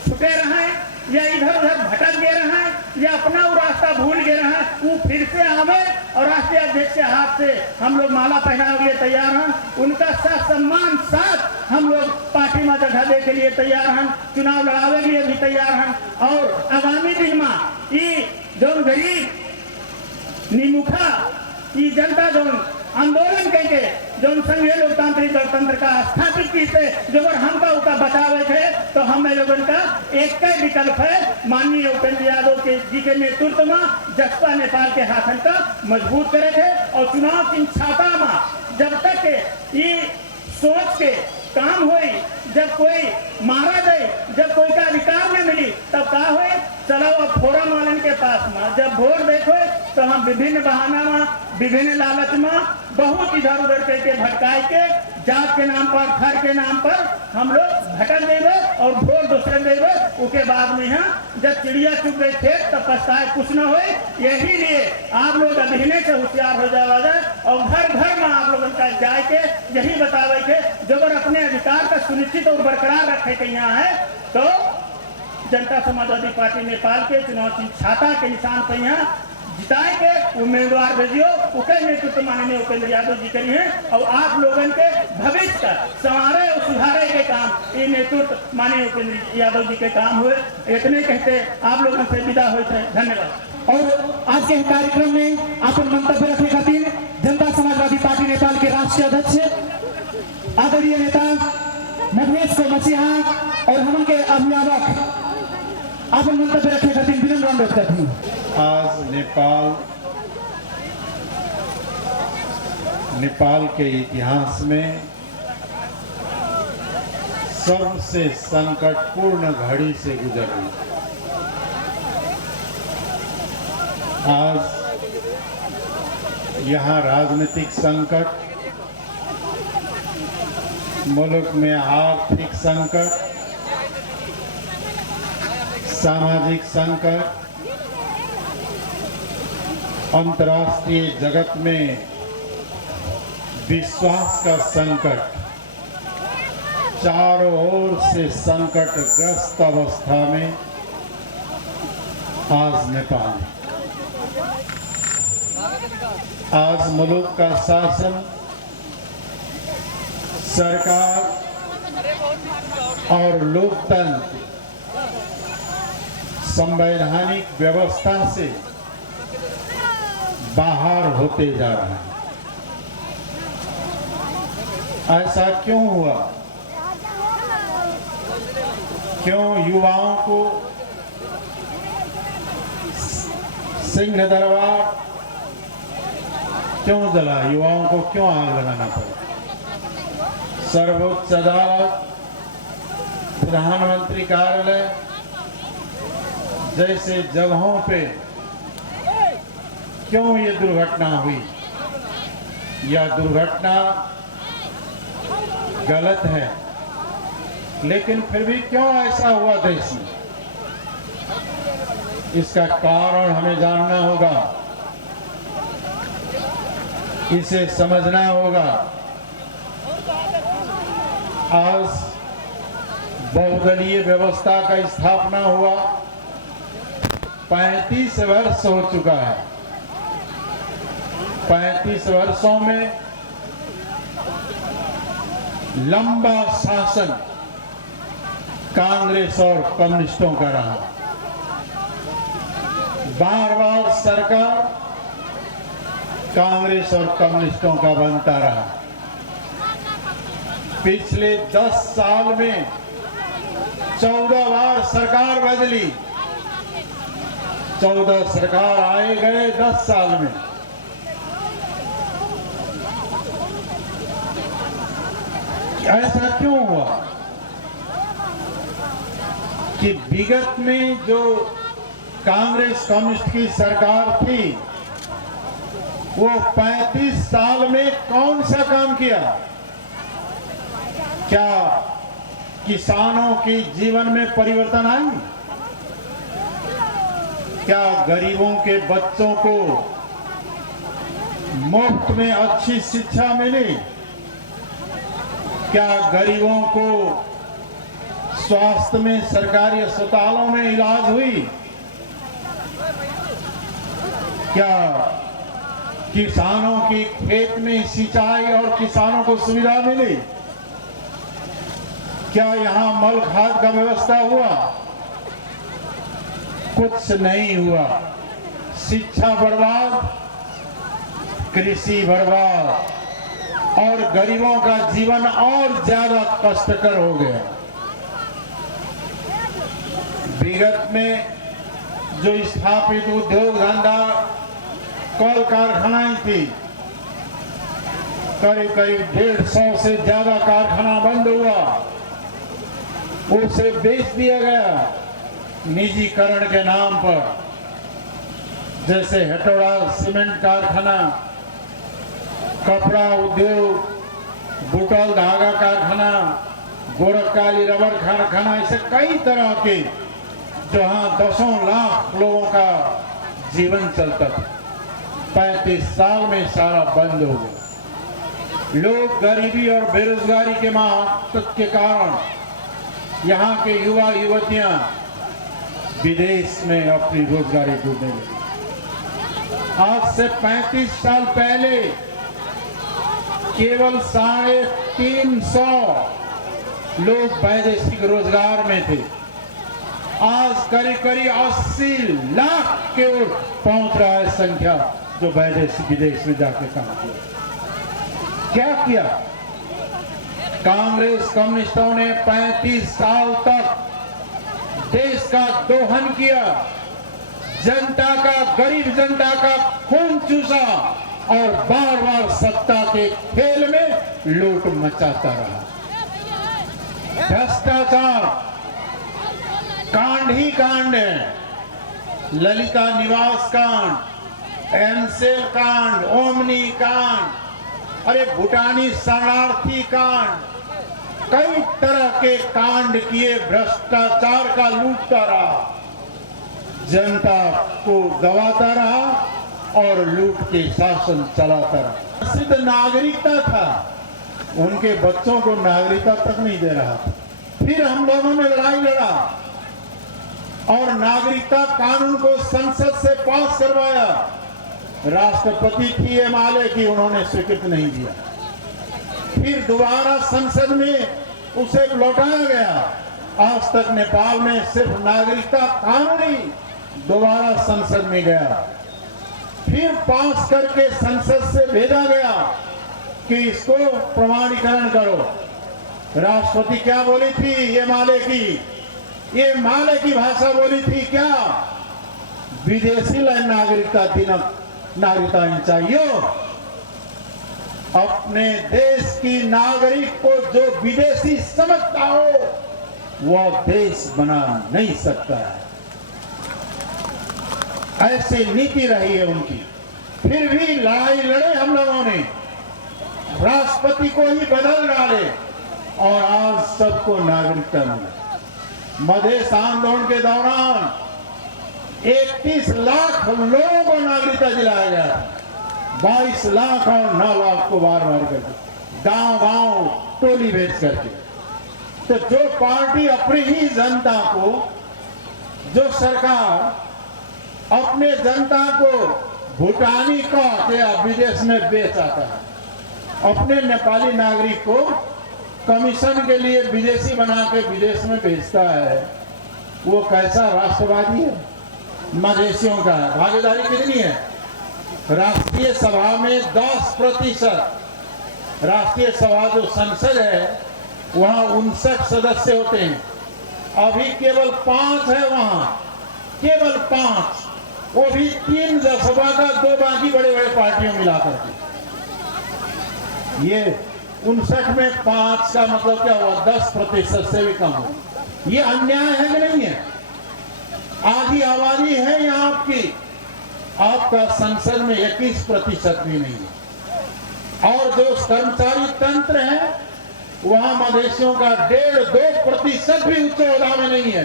छुटे रहे या इधर उधर भटक गए रहे या अपना वो रास्ता भूल गए रहे, वो फिर से आवे और राष्ट्रीय अध्यक्ष के हाथ से हम लोग माला पहनाने के लिए तैयार हैं। उनका साथ सम्मान साथ हम लोग पार्टी में जगह दे के लिए तैयार हैं, चुनाव लड़ावे के लिए भी तैयार हैं। और आगामी दिन में ये जो गरीब निमुखा ये जनता जो आंदोलन करके जो संघीय लोकतांत्रिक गणतंत्र का स्थापित की थे जो अगर हमका उनका बचावे थे तो हमें लोगों का एक ही विकल्प है, माननीय उपेंद्र यादव के जी के नेतृत्व में जसपा नेपाल के हाथन का मजबूत करे थे। और चुनाव की छाता में जब तक ये सोच के काम हुई, जब कोई मारा जाए, जब कोई का अधिकार न मिली तब का हुए चलो अब फोरम वालन के पास में जब वोट देखो तो हम विभिन्न बहाना में विभिन्न लालच में बहुत इधर उधर करके भटकाए के जात के नाम पर घर के नाम पर हम लोग भटक देवे और वोट दूसरे देवे। उसके बाद में यहाँ जब चिड़िया चुप गए थे तब पछताए कुछ न हो। यही लिए आप लोग अभिनय से होशियार हो जाए और घर घर में आप लोगों का जाए के यही बतावे के जो अगर अपने अधिकार का सुनिश्चित और बरकरार रखे के यहाँ है तो जनता समाजवादी पार्टी नेपाल के चुनाव की छाता के निशान पर यहाँ जिताए के उम्मीदवार भेजियो उनके नेतृत्व माननीय उपेंद्र यादव जी करिए और आप लोगों के भविष्य का संवारे और सुधारे के काम ये नेतृत्व माननीय उपेंद्र यादव जी के काम हुए। इतने कहते आप लोगों से विदा हुए थे। धन्यवाद। और आज के कार्यक्रम में अपन मंतव्य रखने खातिर जनता समाजवादी पार्टी नेपाल के राष्ट्रीय अध्यक्ष आदरणीय नेता मधेश को मसीहा और हम के अभिभावक आप मंतव्य रखने खातिर विनम्र अनुरोध करती हूँ। आज नेपाल के इतिहास में सबसे संकटपूर्ण घड़ी से गुजर रही। आज यहाँ राजनीतिक संकट, मुल्क में आर्थिक संकट, सामाजिक संकट, अंतर्राष्ट्रीय जगत में विश्वास का संकट, चारों ओर से संकटग्रस्त अवस्था में आज नेपाल, आज मुल्क का शासन, सरकार और लोकतंत्र संवैधानिक व्यवस्था से बाहर होते जा रहा है। ऐसा क्यों हुआ? क्यों युवाओं को सिंह दरबार क्यों जला? युवाओं को क्यों आग लगाना पड़ा? सर्वोच्च अदालत, प्रधानमंत्री कार्यालय जैसे जगहों पे क्यों ये दुर्घटना हुई? यह दुर्घटना गलत है, लेकिन फिर भी क्यों ऐसा हुआ देश में? इसका कारण हमें जानना होगा, इसे समझना होगा। आज बहुदलीय व्यवस्था का स्थापना हुआ 35 वर्ष हो चुका है। 35 वर्षों में लंबा शासन कांग्रेस और कम्युनिस्टों का रहा। बार बार सरकार कांग्रेस और कम्युनिस्टों का बनता रहा। पिछले 10 साल में 14 बार सरकार बदली। 14 सरकार आए गए 10 साल में। ऐसा क्यों हुआ कि विगत में जो कांग्रेस कम्युनिस्ट की सरकार थी वो 35 साल में कौन सा काम किया? क्या किसानों के जीवन में परिवर्तन आई? क्या गरीबों के बच्चों को मुफ्त में अच्छी शिक्षा मिली? क्या गरीबों को स्वास्थ्य में सरकारी अस्पतालों में इलाज हुई? क्या किसानों की खेत में सिंचाई और किसानों को सुविधा मिली? क्या यहाँ मल खाद का व्यवस्था हुआ? कुछ नहीं हुआ। शिक्षा बर्बाद, कृषि बर्बाद और गरीबों का जीवन और ज्यादा कष्टकर हो गया। विगत में जो स्थापित उद्योग धंधा कल कारखानाएं थी, करीब करीब 150 से ज्यादा कारखाना बंद हुआ, उसे बेच दिया गया निजीकरण के नाम पर। जैसे हेटोड़ा सीमेंट कारखाना, कपड़ा उद्योग, बुटल धागा कारखाना, गोरखकाली रबर कारखाना, ऐसे कई तरह के जहां 10 लाख लोगों का जीवन चलता था, 35 साल में सारा बंद हो गया। लोग गरीबी और बेरोजगारी के महासत के कारण यहाँ के युवा युवतियां विदेश में अपनी रोजगारी ढूंढने लगी। आज से 35 साल पहले केवल 350 लोग वैदेशिक रोजगार में थे। आज करीब करीब 80 लाख की ओर पहुंच रहा है संख्या जो वैदेशिक विदेश में जाके काम किया। क्या किया? कांग्रेस कम्युनिस्टों ने 35 साल तक देश का दोहन किया, जनता का, गरीब जनता का खून चूसा और बार बार सत्ता के खेल में लूट मचाता रहा। भ्रष्टाचार कांड ही कांड है। ललिता निवास कांड, एनसेल कांड, ओमनी कांड, अरे भूटानी शरणार्थी कांड, कई तरह के कांड किए, भ्रष्टाचार का लूटता रहा। जनता को दबाता रहा और लूट के शासन चलाता रहा। सिद्ध नागरिकता था, उनके बच्चों को नागरिकता तक नहीं दे रहा था। फिर हम लोगों ने लड़ाई लड़ा और नागरिकता कानून को संसद से पास करवाया। राष्ट्रपति थी ये माले की, उन्होंने स्वीकृत नहीं दिया। फिर दोबारा संसद में उसे लौटाया गया। आज तक नेपाल में सिर्फ नागरिकता कानून ही दोबारा संसद में गया। फिर पास करके संसद से भेजा गया कि इसको प्रमाणीकरण करो। राष्ट्रपति क्या बोली थी? ये माले की भाषा बोली थी क्या? विदेशी नागरिकता थी ना, नागरिकता चाहिए। अपने देश की नागरिक को जो विदेशी समझता हो वह देश बना नहीं सकता है। ऐसी नीति रही है उनकी। फिर भी लड़ाई लड़े हम लोगों ने, राष्ट्रपति को ही बदल डाले और आज सबको नागरिकता मिली। मधेश आंदोलन के दौरान 31 लाख लोगों को नागरिकता दिलाया गया। 22 लाख और 9 लाख को बार करके, गांव टोली भेज करके। तो जो पार्टी अपनी ही जनता को, जो सरकार अपने जनता को भूटानी कह के विदेश में बेच आता है, अपने नेपाली नागरिक को कमीशन के लिए विदेशी बना के विदेश में भेजता है, वो कैसा राष्ट्रवादी है? मधेशियों का भागीदारी कितनी है? राष्ट्रीय सभा में 10%। राष्ट्रीय सभा जो संसद है वहां 59 सदस्य होते हैं, अभी केवल 5 है वहां, केवल 5, वो भी 3 लोकसभा का, 2 बाकी बड़े बड़े पार्टियों मिलाकर के। ये 59 में 5 का मतलब क्या हुआ? 10% से भी कम हो। ये अन्याय है कि नहीं है? आधी आबादी है यहाँ आपकी, आपका संसद में 21% भी नहीं है। और जो कर्मचारी तंत्र है वहां मधेशियों का 1.5-2% भी उच्च ओहदा में नहीं है।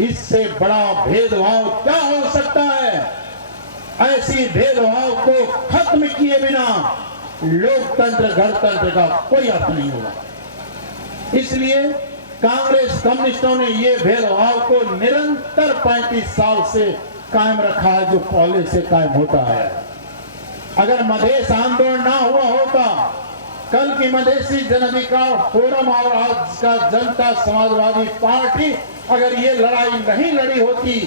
इससे बड़ा भेदभाव क्या हो सकता है? ऐसी भेदभाव को खत्म किए बिना लोकतंत्र गणतंत्र का कोई अर्थ नहीं होगा। इसलिए कांग्रेस कम्युनिस्टों ने ये भेदभाव को निरंतर 35 साल से कायम रखा है, जो पहले से कायम होता है। अगर मधेश आंदोलन ना हुआ होता, कल की मधेसी जन अधिकार फोरम और आज का जनता समाजवादी पार्टी अगर ये लड़ाई नहीं लड़ी होती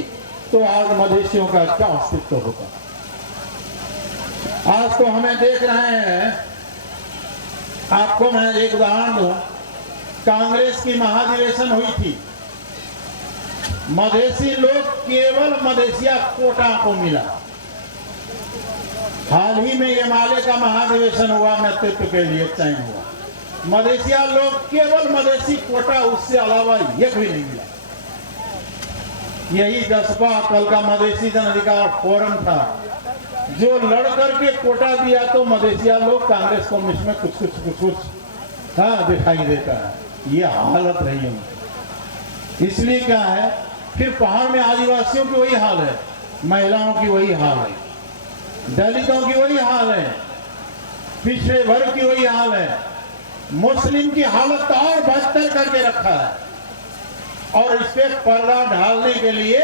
तो आज मधेशियों का क्या अस्तित्व होता? आज तो हमें देख रहे हैं, आपको मैं एक उदाहरण दूं, कांग्रेस की महाधिवेशन हुई थी, मधेसी लोग केवल मधेसिया कोटा को मिला। हाल ही में ये माले का महाधिवेशन हुआ, नेतृत्व के लिए चयन हुआ, मधेसिया लोग केवल मधेसी कोटा, उससे अलावा एक भी नहीं मिला। यही जज्बा कल का मधेसी जन अधिकार फोरम था, जो लड़ करके कोटा दिया तो मधेसिया लोग कांग्रेस कम्युनिस्ट में कुछ दिखाई देता है। ये हालत रही है। इसलिए क्या है, फिर पहाड़ में आदिवासियों की वही हाल है, महिलाओं की वही हाल है, दलितों की वही हाल है, पिछड़े वर्ग की वही हाल है, मुस्लिम की हालत और बदतर करके रखा है। और इस पे पर्दा ढालने के लिए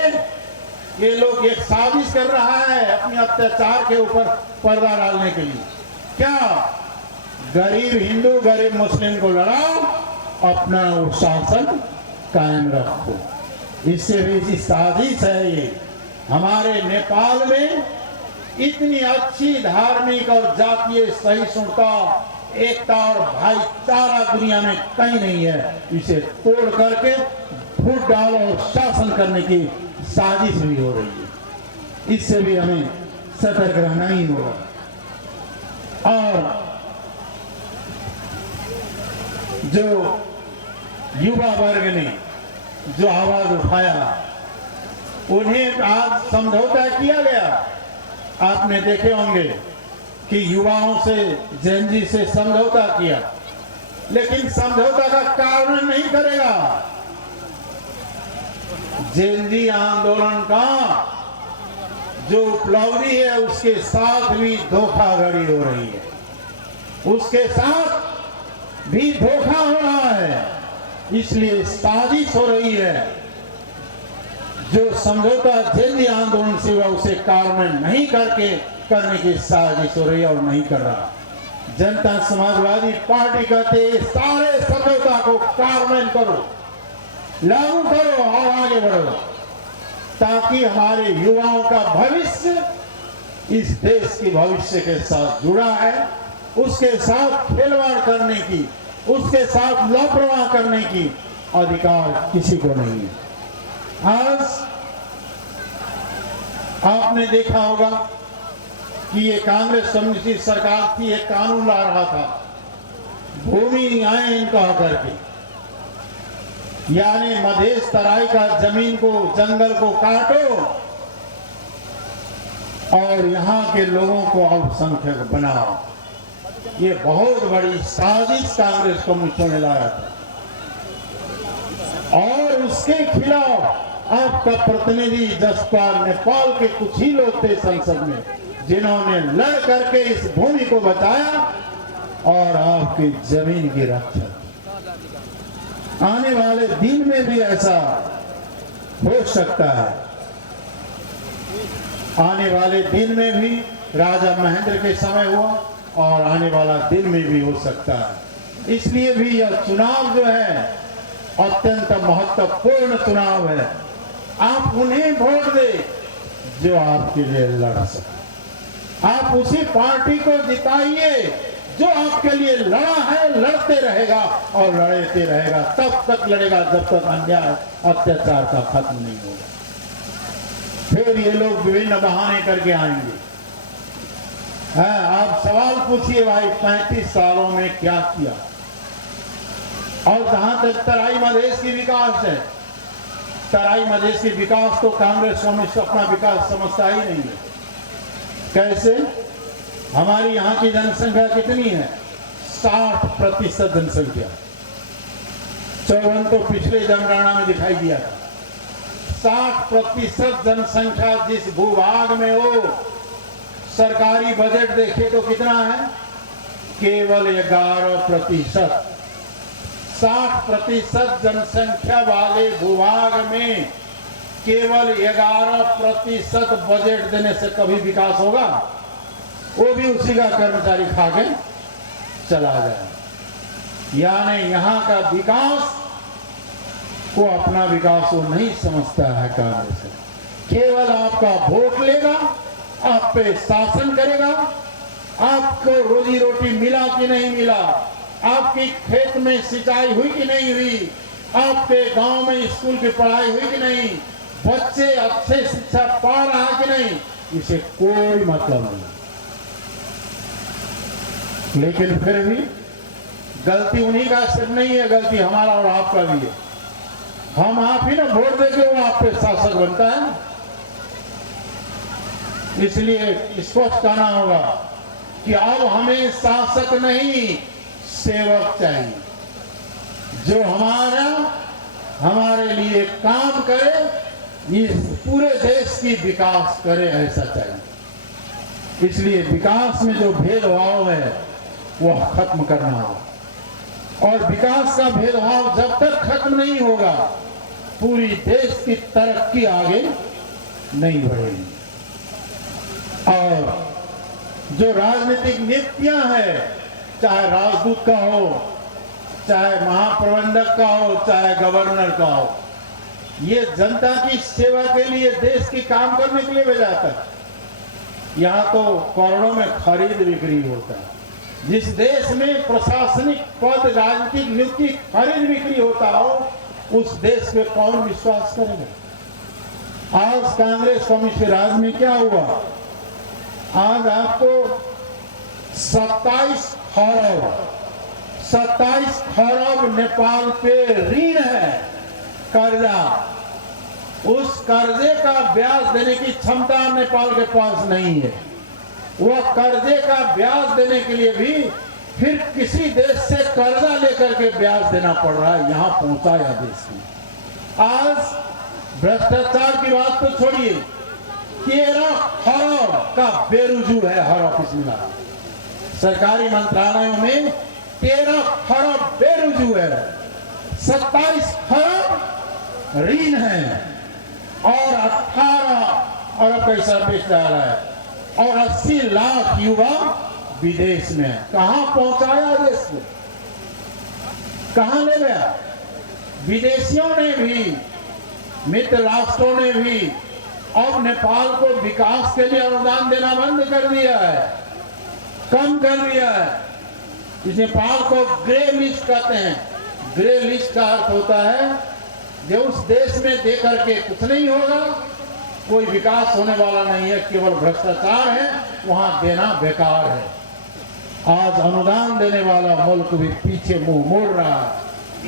ये लोग एक साजिश कर रहा है, अपने अत्याचार के ऊपर पर्दा डालने के लिए। क्या? गरीब हिंदू गरीब मुस्लिम को लड़ाओ, अपना शासन कायम रखो। इससे भी साजिश है ये। हमारे नेपाल में इतनी अच्छी धार्मिक और जातीय सहिष्णुता, एकता और भाईचारा दुनिया में कहीं नहीं है। इसे तोड़ करके फूट डालो और शासन करने की साजिश भी हो रही है। इससे भी हमें सतर्क रहना ही होगा। और जो युवा वर्ग ने जो आवाज उठाया, उन्हें आज समझौता किया गया। आपने देखे होंगे कि युवाओं से, जेनजी से समझौता किया, लेकिन समझौता का कारण नहीं करेगा। जेनजी आंदोलन का जो उपलब्धि है उसके साथ भी धोखाधड़ी हो रही है, उसके साथ भी धोखा हो रहा है। इसलिए साजिश हो रही है। जो समझौता जेनजी आंदोलन से हुआ उसे कार्यान्वयन नहीं करने की साजिश हो रही है और नहीं कर रहा। जनता समाजवादी पार्टी कहते सारे समझौता को कार्यान्वयन करो, लागू करो और आगे बढ़ो, ताकि हमारे युवाओं का भविष्य इस देश के भविष्य के साथ जुड़ा है। उसके साथ खिलवाड़ करने की, उसके साथ लापरवाह करने की अधिकार किसी को नहीं है। आज आपने देखा होगा कि ये कांग्रेस कम्युनिस्ट सरकार थी, एक कानून ला रहा था भूमि आयन कह करके, यानी मधेश तराई का जमीन को, जंगल को काटो और यहाँ के लोगों को अल्पसंख्यक बनाओ। ये बहुत बड़ी साजिश कांग्रेस कम्युनिस्टों ने लाया था और उसके खिलाफ आपका प्रतिनिधि जसपाल नेपाल के कुछ ही लोग थे संसद में, जिन्होंने लड़ करके इस भूमि को बचाया और आपकी जमीन की रक्षा। आने वाले दिन में भी ऐसा हो सकता है, आने वाले दिन में भी राजा महेंद्र के समय हुआ और आने वाला दिन में भी हो सकता है। इसलिए भी यह चुनाव जो है अत्यंत महत्वपूर्ण चुनाव है। आप उन्हें वोट दे जो आपके लिए लड़ सके। आप उसी पार्टी को जिताइए जो आपके लिए लड़ा है, लड़ते रहेगा और लड़ते रहेगा, तब तक लड़ेगा जब तक अन्याय अत्याचार का खत्म नहीं होगा। फिर ये लोग विभिन्न बहाने करके आएंगे। आप सवाल पूछिए भाई, 35 सालों में क्या किया? और जहां तक तराई मधेश की विकास है, तराई मधेश की विकास तो कांग्रेस कम्युनिस्ट अपना विकास समझता ही नहीं है। कैसे? हमारी यहाँ की जनसंख्या कितनी है? 60% जनसंख्या। 54 तो पिछले जनगणना में दिखाई दिया था। 60% जनसंख्या जिस भूभाग में हो, सरकारी बजट देखे तो कितना है? केवल 11%। 60% जनसंख्या वाले भूभाग में केवल 11% बजट देने से कभी विकास होगा? वो भी उसी का कर्मचारी खा के चला जाए। यानी यहाँ का विकास को अपना विकास वो नहीं समझता है कांग्रेस। केवल आपका वोट लेगा, आप पे शासन करेगा, आपको रोजी रोटी मिला कि नहीं मिला, आपकी खेत में सिंचाई हुई कि नहीं हुई, आपके गांव में स्कूल की पढ़ाई हुई कि नहीं, बच्चे अच्छे शिक्षा पा रहा है कि नहीं, इसे कोई मतलब नहीं। लेकिन फिर भी गलती उन्हीं का सिर्फ नहीं है, गलती हमारा और आपका भी है। हम आप ही ना वोट देके वो आप पे शासक बनता है। इसलिए स्पष्ट कहना होगा कि अब हमें शासक नहीं, सेवक चाहिए, जो हमारे लिए काम करे, इस पूरे देश की विकास करे, ऐसा चाहिए। इसलिए विकास में जो भेदभाव है वह खत्म करना होगा और विकास का भेदभाव जब तक खत्म नहीं होगा, पूरी देश की तरक्की आगे नहीं बढ़ेगी। और जो राजनीतिक नीतियां हैं, चाहे राजदूत का हो, चाहे महाप्रबंधक का हो, चाहे गवर्नर का हो, ये जनता की सेवा के लिए, देश की काम करने के लिए भेजा जाता है। यहाँ तो करोड़ों में खरीद बिक्री होता है। जिस देश में प्रशासनिक पद, राजनीतिक नियुक्ति खरीद बिक्री होता हो, उस देश पे कौन विश्वास करेगा? आज कांग्रेस कम्युनिस्ट राज में क्या हुआ? आज आपको 27 खरब नेपाल पे ऋण है, कर्जा। उस कर्जे का ब्याज देने की क्षमता नेपाल के पास नहीं है। वह कर्जे का ब्याज देने के लिए भी फिर किसी देश से कर्जा लेकर के ब्याज देना पड़ रहा है। यहाँ पहुंचाया देश में। आज भ्रष्टाचार की बात तो छोड़िए, 13 खरब का बेरुजू है हर ऑफिस मिला। सरकारी मंत्रालयों में 13 खरब बेरुजू है, 27 खरब ऋण है और 18 अरब पैसा बेच डाला है और 80 लाख युवा विदेश में है। कहां पहुंचाया देश को, कहां ले गया? विदेशियों ने भी, मित्र राष्ट्रों ने भी अब नेपाल को विकास के लिए अनुदान देना बंद कर दिया है, कम कर दिया है। इस नेपाल को ग्रे लिस्ट कहते हैं। ग्रे लिस्ट का अर्थ होता है जो उस देश में दे करके कुछ नहीं होगा, कोई विकास होने वाला नहीं है, केवल भ्रष्टाचार है, वहां देना बेकार है। आज अनुदान देने वाला मुल्क भी पीछे मुंह मोड़ रहा है।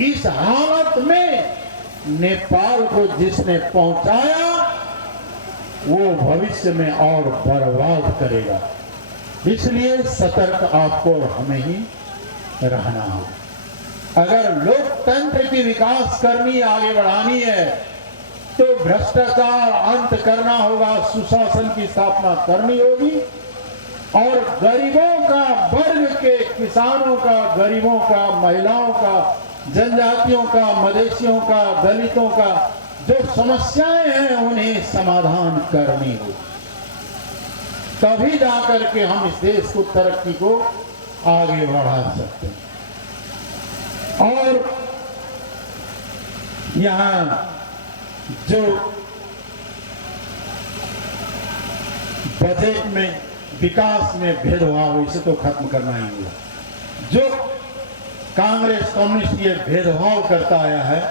इस हालत में नेपाल को जिसने पहुंचाया वो भविष्य में और बर्बाद करेगा। इसलिए सतर्क आपको और हमें ही रहना होगा। अगर लोकतंत्र की विकास करनी, आगे बढ़ानी है तो भ्रष्टाचार अंत करना होगा, सुशासन की स्थापना करनी होगी और गरीबों का, वर्ग के, किसानों का, गरीबों का, महिलाओं का, जनजातियों का, मधेसियों का, दलितों का जो समस्याएं हैं उन्हें समाधान करनी होगी। तभी जाकर के हम इस देश को, तरक्की को आगे बढ़ा सकते हैं। और यहां जो बजट में विकास में भेदभाव, इसे तो खत्म करना ही होगा। जो कांग्रेस कम्युनिस्ट ये भेदभाव करता आया है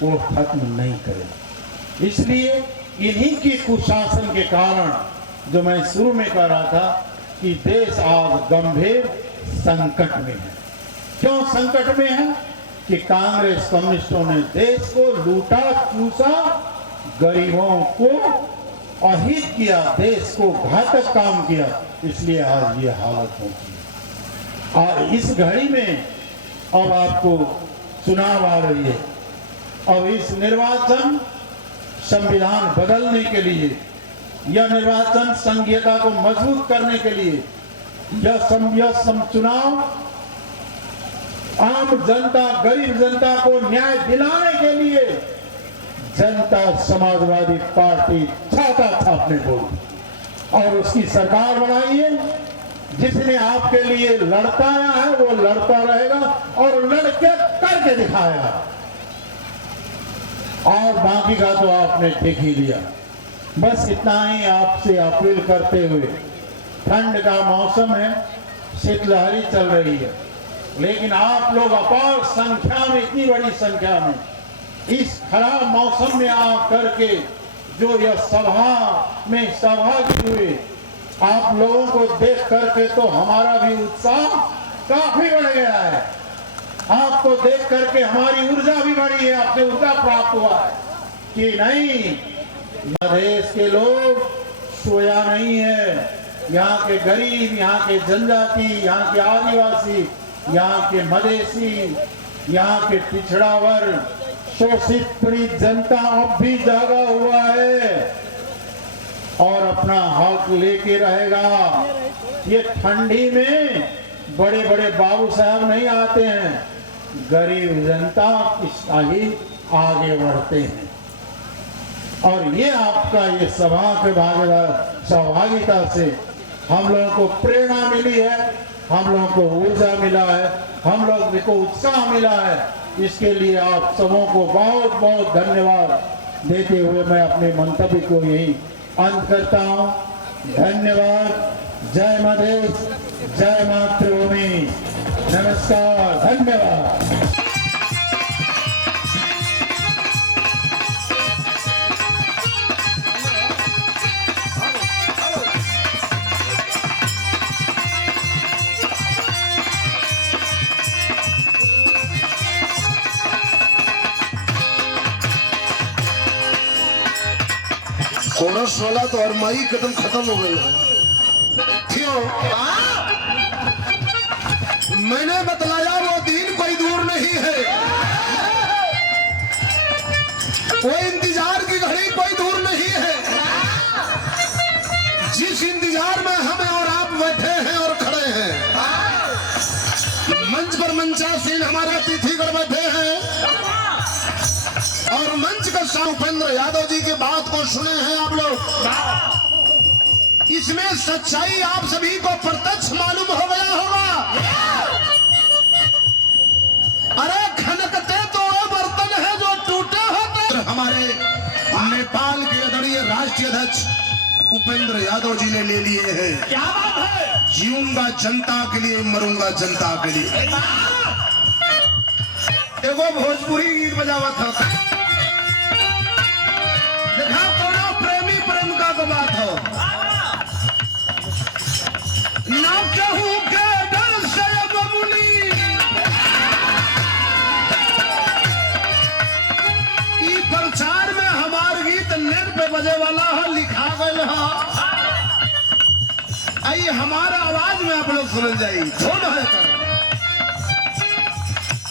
वो खत्म नहीं करेगा। इसलिए इन्हीं की कुशासन के कारण, जो मैं शुरू में कह रहा था कि देश आज गंभीर संकट में है। क्यों संकट में है? कि कांग्रेस कम्युनिस्टों ने देश को लूटा, चूसा, गरीबों को अहित किया, देश को घातक काम किया, इसलिए आज ये हालत होती है। और इस घड़ी में अब आपको चुनाव आ रही है। अब इस निर्वाचन संविधान बदलने के लिए या निर्वाचन संघीयता को मजबूत करने के लिए यह चुनाव आम जनता, गरीब जनता को न्याय दिलाने के लिए जनता समाजवादी पार्टी छाता छापने बोली और उसकी सरकार बनाई है। जिसने आपके लिए लड़ता आया है वो लड़ता रहेगा और लड़के करके दिखाएगा। और बाकी का तो आपने देख ही लिया। बस इतना ही आपसे अपील करते हुए, ठंड का मौसम है, शीतलहरी चल रही है, लेकिन आप लोग अपार संख्या में, इतनी बड़ी संख्या में इस खराब मौसम में आ करके जो यह सभा में सहभागी हुए, आप लोगों को देख करके तो हमारा भी उत्साह काफी बढ़ गया है। आपको देख करके हमारी ऊर्जा भी बढ़ी है, आपसे ऊर्जा प्राप्त हुआ है कि नहीं, मधेश के लोग सोया नहीं है। यहाँ के गरीब, यहाँ के जनजाति, यहाँ के आदिवासी, यहाँ के मधेसी, यहाँ के पिछड़ा वर्ग, शोषित पीड़ित जनता अब भी जागा हुआ है और अपना हक लेके रहेगा। ये ठंडी में बड़े बड़े बाबू साहब नहीं आते हैं, गरीब जनता ही आगे बढ़ते हैं। और ये आपका ये सभा के सहभागिता से हम लोगों को प्रेरणा मिली है, हम लोगों को ऊर्जा मिला है, हम लोगों को उत्साह मिला है। इसके लिए आप सबों को बहुत बहुत धन्यवाद देते हुए मैं अपने मंतव्य को यही अंत करता हूँ। धन्यवाद। जय मधेश, जय मातृभूमि। नमस्कार, धन्यवाद। कोरस वाला तो और माई कदम खत्म हो गई है। क्यों? मैंने बतलाया वो दिन कोई दूर नहीं है, वो इंतजार की की घड़ी कोई दूर नहीं है। जिस इंतजार में हम और आप बैठे हैं और खड़े हैं, मंच पर मंचासीन हमारे अतिथिगण बैठे हैं और मंच का शाह उपेंद्र यादव जी की बात को सुने हैं आप लोग। इसमें सच्चाई आप सभी को प्रत्यक्ष मालूम हो गया होगा। अरे खनकते तो वो बर्तन है जो टूटे होते। हमारे नेपाल के आदरणीय राष्ट्रीय अध्यक्ष उपेंद्र यादव जी ने ले लिए हैं। क्या बात है? जीऊंगा जनता के लिए, मरूंगा जनता के लिए। एगो भोजपुरी गीत बजावा था, देखा कोनो प्रेमी प्रेमिका को बात हो ना, कहूं के डर से बबुनी ई प्रचार में हमार गीत नेट पे बजे वाला है, लिखा गया है। आई हमारा आवाज में आप लोग सुन जाइए। धुन है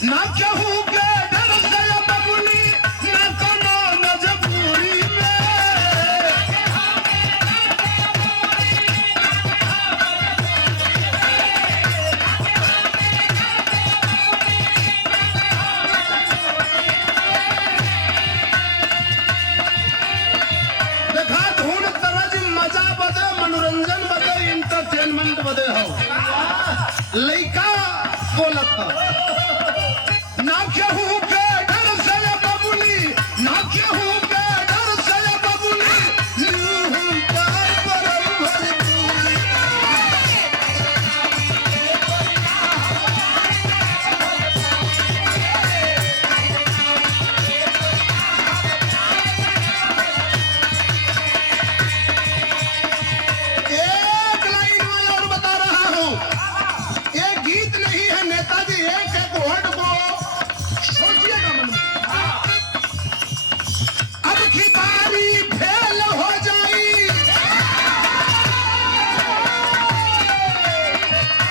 ना कहूं के डर से बबुनी, ना कोनो मजबूरी में। देखा धुन तरज मजा बदे, मनोरंजन बदे, इंटरटेनमेंट बदे हो। लइका बोलत ना कहूं के डर से बबुनी, ना कहूं के डर से बबुनी, यूं पार परम भरपूरी। एक लाइन में और बता रहा हूं, ये गीत नहीं है नेताजी, एक एक वर्ड को सोचिएगा मन में। अब की बारी फेल हो जाई,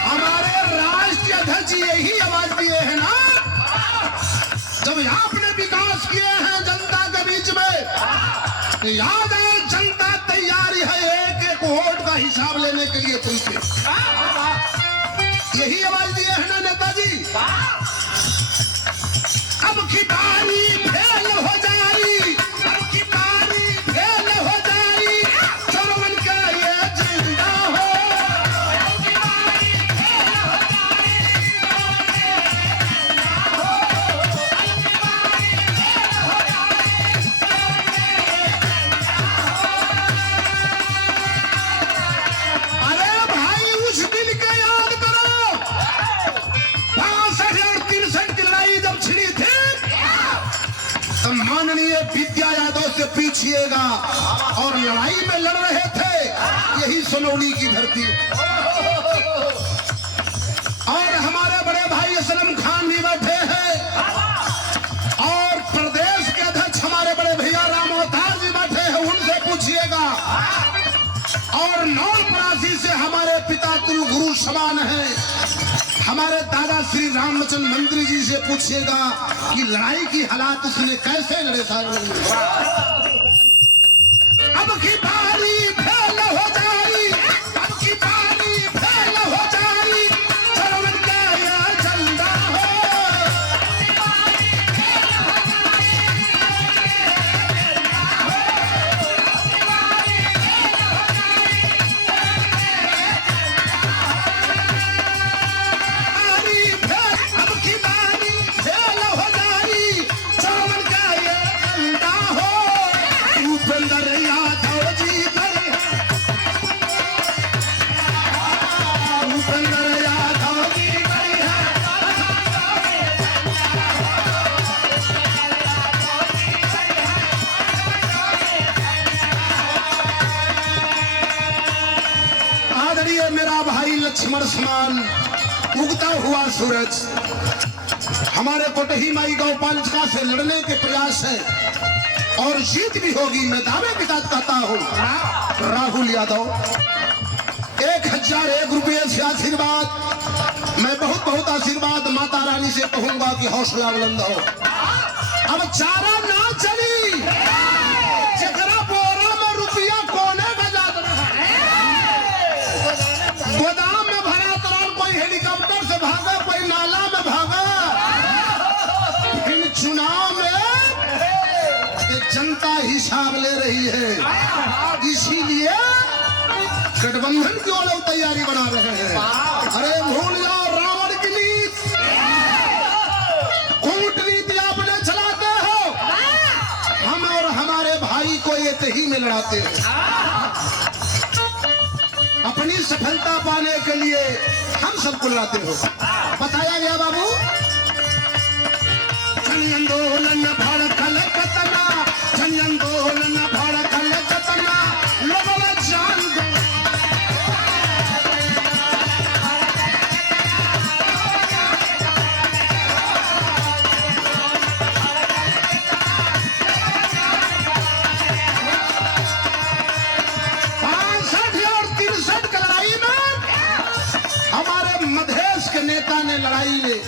हमारे राष्ट्रीय अध्यक्ष यही आवाज दिए हैं ना, जब आपने विकास किए हैं जनता के बीच में, याद है जनता तैयारी है एक एक वोट का हिसाब लेने के लिए तुमसे। यही आवाज दिए हैं ना नेताजी। अब की बारी फेल हो जाई, अब की बारी फेल हो जाई, चरमन के ये जिंदा हो। अब की बारी फेल हो जाई, अरे भाई उस दिन के याद करो, 65 और 63 की लड़ाई जब छिड़ी थी, तो माननीय विद्या यादव से पूछिएगा, और लड़ाई में लड़ रहे थे यही सोनौनी की धरती। और हमारे बड़े भाई असलम खान भी बैठे हैं, और प्रदेश के अध्यक्ष हमारे बड़े भैया राम अवतार जी बैठे हैं, उनसे पूछिएगा। और नौलपरासी से हमारे पिता तुल गुरु समान हैं, हमारे दादा श्री रामचंद्र मंत्री जी से पूछिएगा कि लड़ाई की हालात उसने कैसे लड़े साहब। अब की बारी फेल हो जाई, अब की बारी फेल हो जाई, चरमन का ये झंडा हो। अब की बारी फेल हो जाई, चरमन का ये झंडा हो। उपेंद्र यादव जी बड़े हैं, उपेंद्र यादव जी बड़े हैं। आदरणीय मेरा भाई लक्ष्मण समान उगता हुआ सूरज हमारे कोटही माई गौपालिका से लड़ने के प्रयास है, और जीत भी होगी, मैं दावे के साथ कहता हूं। राहुल यादव 1001 रुपये से आशीर्वाद, मैं बहुत बहुत आशीर्वाद माता रानी से कहूंगा कि हौसला बुलंद हो। अब चारा ना चली, का हिसाब ले रही है, इसीलिए गठबंधन की ओर लोग तैयारी बना रहे हैं। अरे भूल जाओ रावण की नीति, कूटनीति आपने चलाते हो, हम और हमारे भाई को एक ही में लड़ाते हैं। अपनी सफलता पाने के लिए हम सबको लड़ाते हो। बताया गया बाबू, जन आंदोलन भड़कल कतना, जन आंदोलन भड़कल कतना, लोगों जान दो। हमारे मधेश के नेता ने लड़ाई में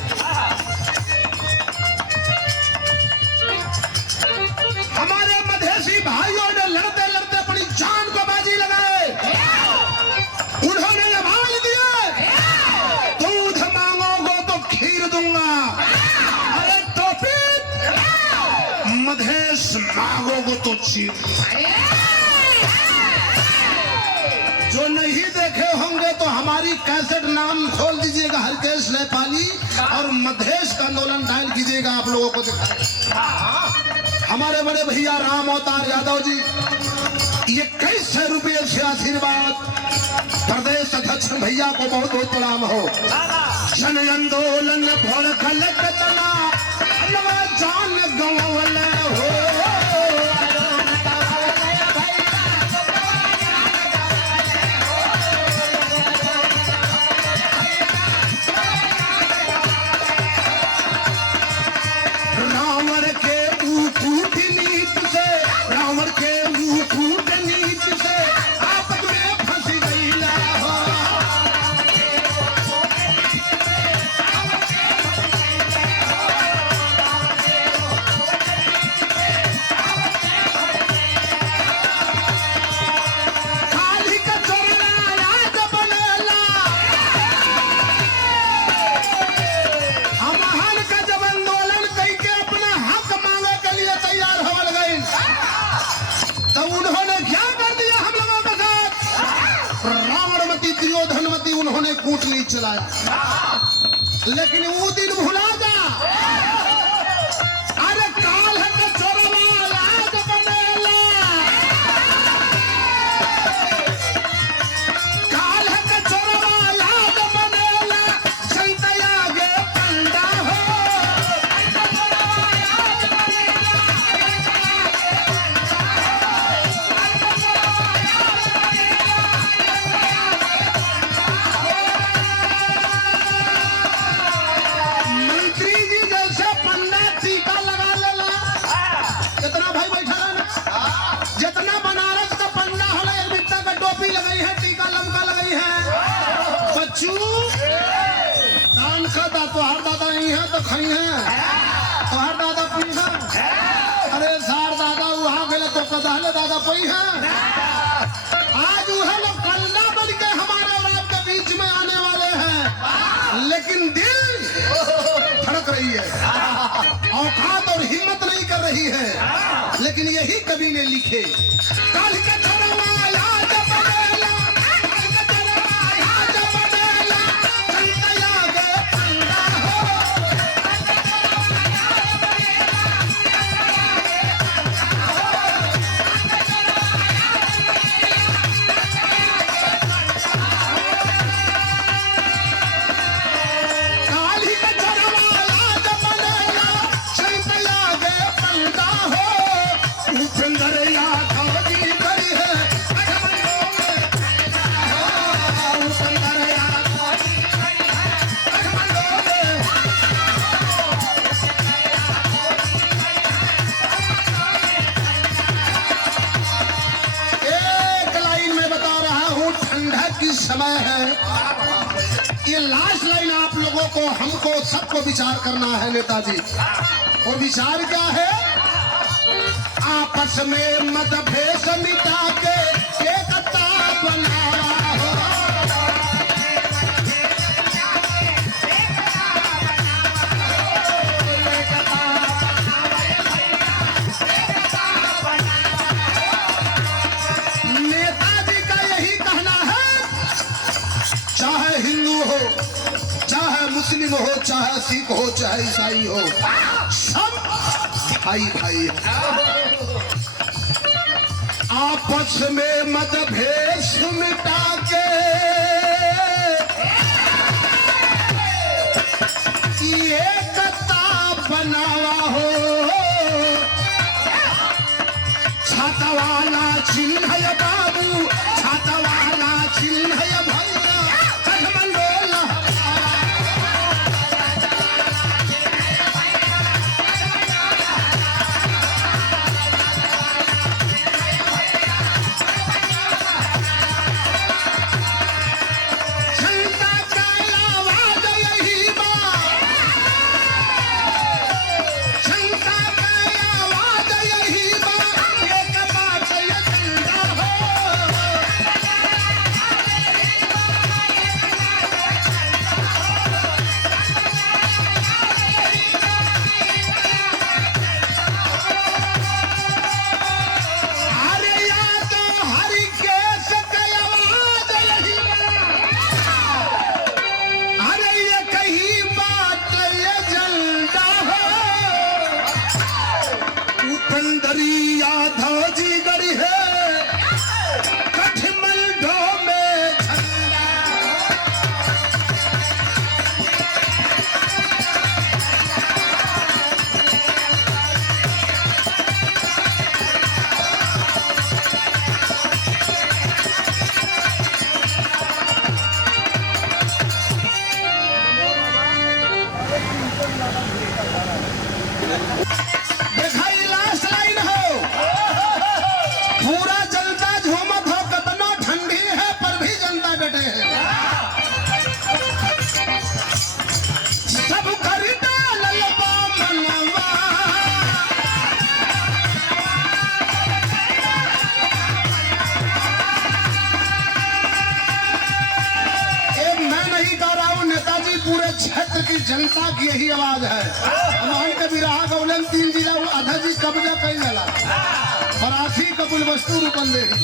हमारे मधेसी भाइयों ने लड़ते लड़ते अपनी जान को बाजी लगाए। उन्होंने आवाज दिया, दूध मांगोगे तो खीर दूंगा, अरे टोपी मधेश मांगोगे तो चीर। जो नहीं देखे होंगे तो हमारी कैसेट नाम खोल दीजिएगा, हरकेश नेपाली, और मधेश का आंदोलन डायल कीजिएगा, आप लोगों को दिखाएगा। हमारे बड़े भैया राम अवतार यादव जी, ये 21 रुपये से आशीर्वाद प्रदेश अध्यक्ष भैया को बहुत बहुत प्रणाम हो। जन आंदोलन भड़कल कतना, जान गंवल हो। उन्होंने कूटनीति चलाया, लेकिन वो दिन भुला जा। अरे काल है के चोरवा लाज बनेला, काल है के चोरवा लाज बनेला, संतया गे पंडा हो। तोहार दादा नहीं है तो खाई है, तोहार दादा पी है। अरे सार दादा वहां गए तो कदाले दादा पी है। आज वह लोग कल्ला बन के हमारे और आपके बीच में आने वाले हैं, लेकिन दिल धड़क रही है, औकात और हिम्मत नहीं कर रही है। लेकिन यही कवि ने लिखे, कल के समय है। ये लास्ट लाइन आप लोगों को, हमको, सबको विचार करना है नेताजी। और विचार क्या है? आपस में मतभेद मिटा के एकता बनावा हो। मुस्लिम हो, चाहे सिख हो, चाहे ईसाई हो, सब भाई भाई आपस में मतभेद मिटा के एकता बनावा हो। छातावाला चिन्ह है बाबू, छातावाला चिन्ह है भैया, कठमंडोला जनता का आवाज यही बा, जनता का आवाज यही बा, एक बात ये जिंदा हो। अरे याद हरि केश का आवाज यही बा, अरे ये कहीं बात ये जलता हो। उपेंद्री यादव जी गढ़ी है कठमंडो में झंडा। देखा ये लास्ट लाइन हो, पूरा जनता झूमत हो, कितना ठंडी है पर भी जनता डटे है। सब करता ललबा मनवा, ये मैं नहीं गा रहा हूँ, नेताजी पूरे क्षेत्र की जनता की यही आवाज है। हमारे के बिरहा गौलम 3 जिला वो आधा जी कब्जा कई जाला, फरासी कपिल वस्तु रूपंदेही,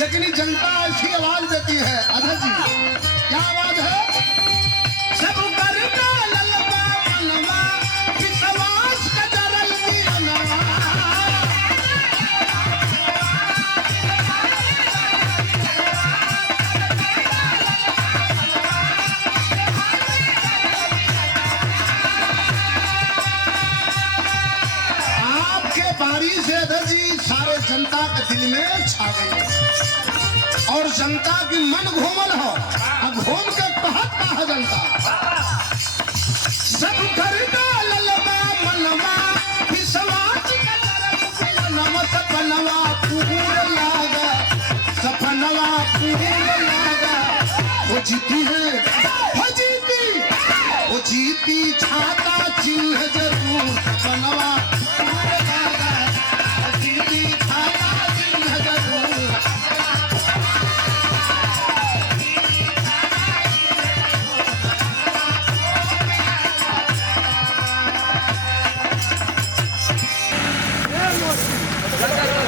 लेकिन ये जनता ऐसी आवाज देती है। आधा जी क्या आवाज है? सब करता ललबा मनवा, विश्वास का जरल दियनवा। आपके बारी से अधर जी सारे जनता के दिल में छा गई और जनता की मन घूमल हो। अब घूम के कहत का है जनता, सब करता ललबा मनवा, विश्वास का जरल दियनवा। सपनवा पूर लागा, सपनवा पूर लागा, वो जीती है, वो जीती, वो जीती छाता चिन्ह जरूर। सपनवा पूर लागा, वो जीती छाता चिन्ह जरूर।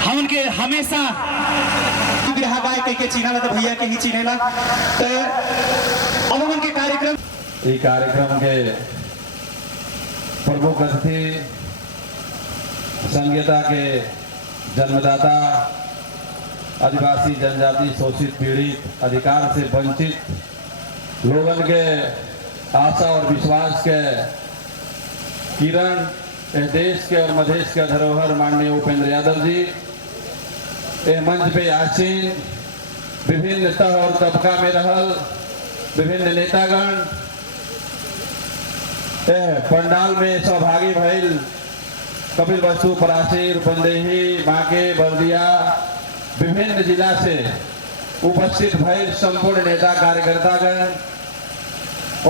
हम उनके हमेशा बिरहा गाय कह के चिन्हला तो भैया के ही चिन्हला। तो अब हम उनके कार्यक्रम ई कार्यक्रम के प्रमुख अतिथि संघीयता के जन्मदाता, आदिवासी जनजाति शोषित पीड़ित अधिकार से वंचित लोगन के आशा और विश्वास के किरण, इस देश के और मधेश के धरोहर माननीय उपेंद्र यादव जी ए मंच पे आसीन विभिन्न तह और तबका में रहल विभिन्न नेतागण पंडाल में सहभागी भइल कपिल वस्तु, परासी, रूपंदेही, बांके, बर्दिया विभिन्न जिला से उपस्थित भइल संपूर्ण नेता कार्यकर्तागण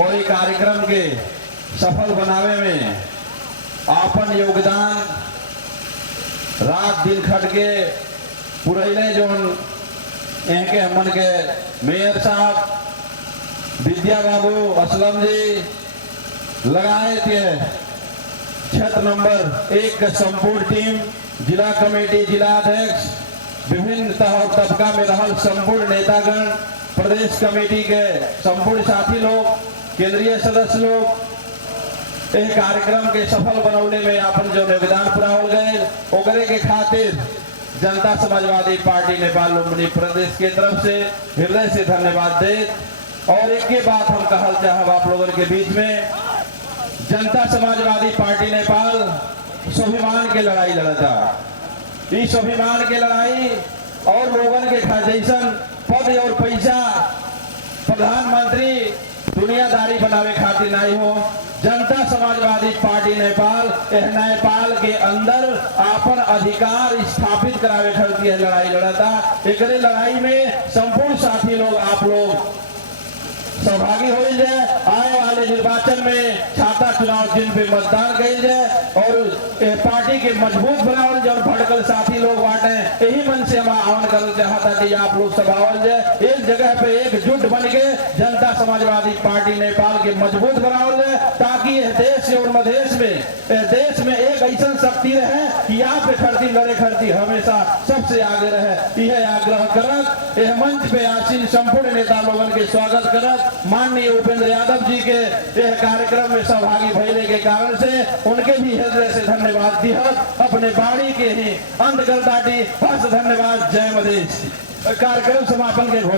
और ये कार्यक्रम के सफल बनावे में आपन योगदान रात दिन खट के पुरैले जोन यहाँ के हमन के मेयर साहब, विद्या बाबू, असलम जी लगाए थे क्षेत्र नंबर 1 का संपूर्ण टीम, जिला कमेटी, जिला अध्यक्ष, विभिन्न तह और तबका में रहल संपूर्ण नेतागण, प्रदेश कमेटी के संपूर्ण साथी लोग केंद्रीय सदस्य लोग इस कार्यक्रम के सफल बनौने में अपन जो निवेदन पुरावल गए ओकरे के खातिर जनता समाजवादी पार्टी नेपाल लुम्बिनी प्रदेश के तरफ से हृदय से धन्यवाद दे। और एक के बात हम कहल चाहब आप लोगों के बीच में, जनता समाजवादी पार्टी नेपाल स्वाभिमान के लड़ाई लड़ता। इस स्वाभिमान के लड़ाई और लोगन के जैसन पद और पैसा प्रधानमंत्री दुनियादारी बनावे खातिर नहीं हो। जनता समाजवादी पार्टी नेपाल नेपाल के अंदर अपन अधिकार स्थापित करावे खातिर लड़ाई लड़ता। एक लड़ाई में संपूर्ण साथी लोग आप लोग सहभागी हो जाए। आने वाले निर्वाचन में छाता चुनाव जिन पे मतदान कल जाए और पार्टी के मजबूत बनावल जाए। भड़कल साथी लोग बांटे यही मन से हम आह्वान कर चाहता कि आप लोग सभावल जाए, एक जगह पे एकजुट बन के जनता समाजवादी पार्टी नेपाल के मजबूत बनावल जाए, ताकि देश और मधेश में देश में एक ऐसा शक्ति रहे कि यहाँ पे खड़ती लड़े खड़ती हमेशा सबसे आगे रहे। यह आग्रह करत यह मंच पे आसीन संपूर्ण नेता लोगन के स्वागत करत माननीय उपेंद्र यादव जी के यह कार्यक्रम में सहभागी भइले के कारण से उनके भी हृदय से धन्यवाद दिहत अपने बाड़ी के ही अंत कर दाटी। बस धन्यवाद। जय मधेश। कार्यक्रम समापन के घोषणा।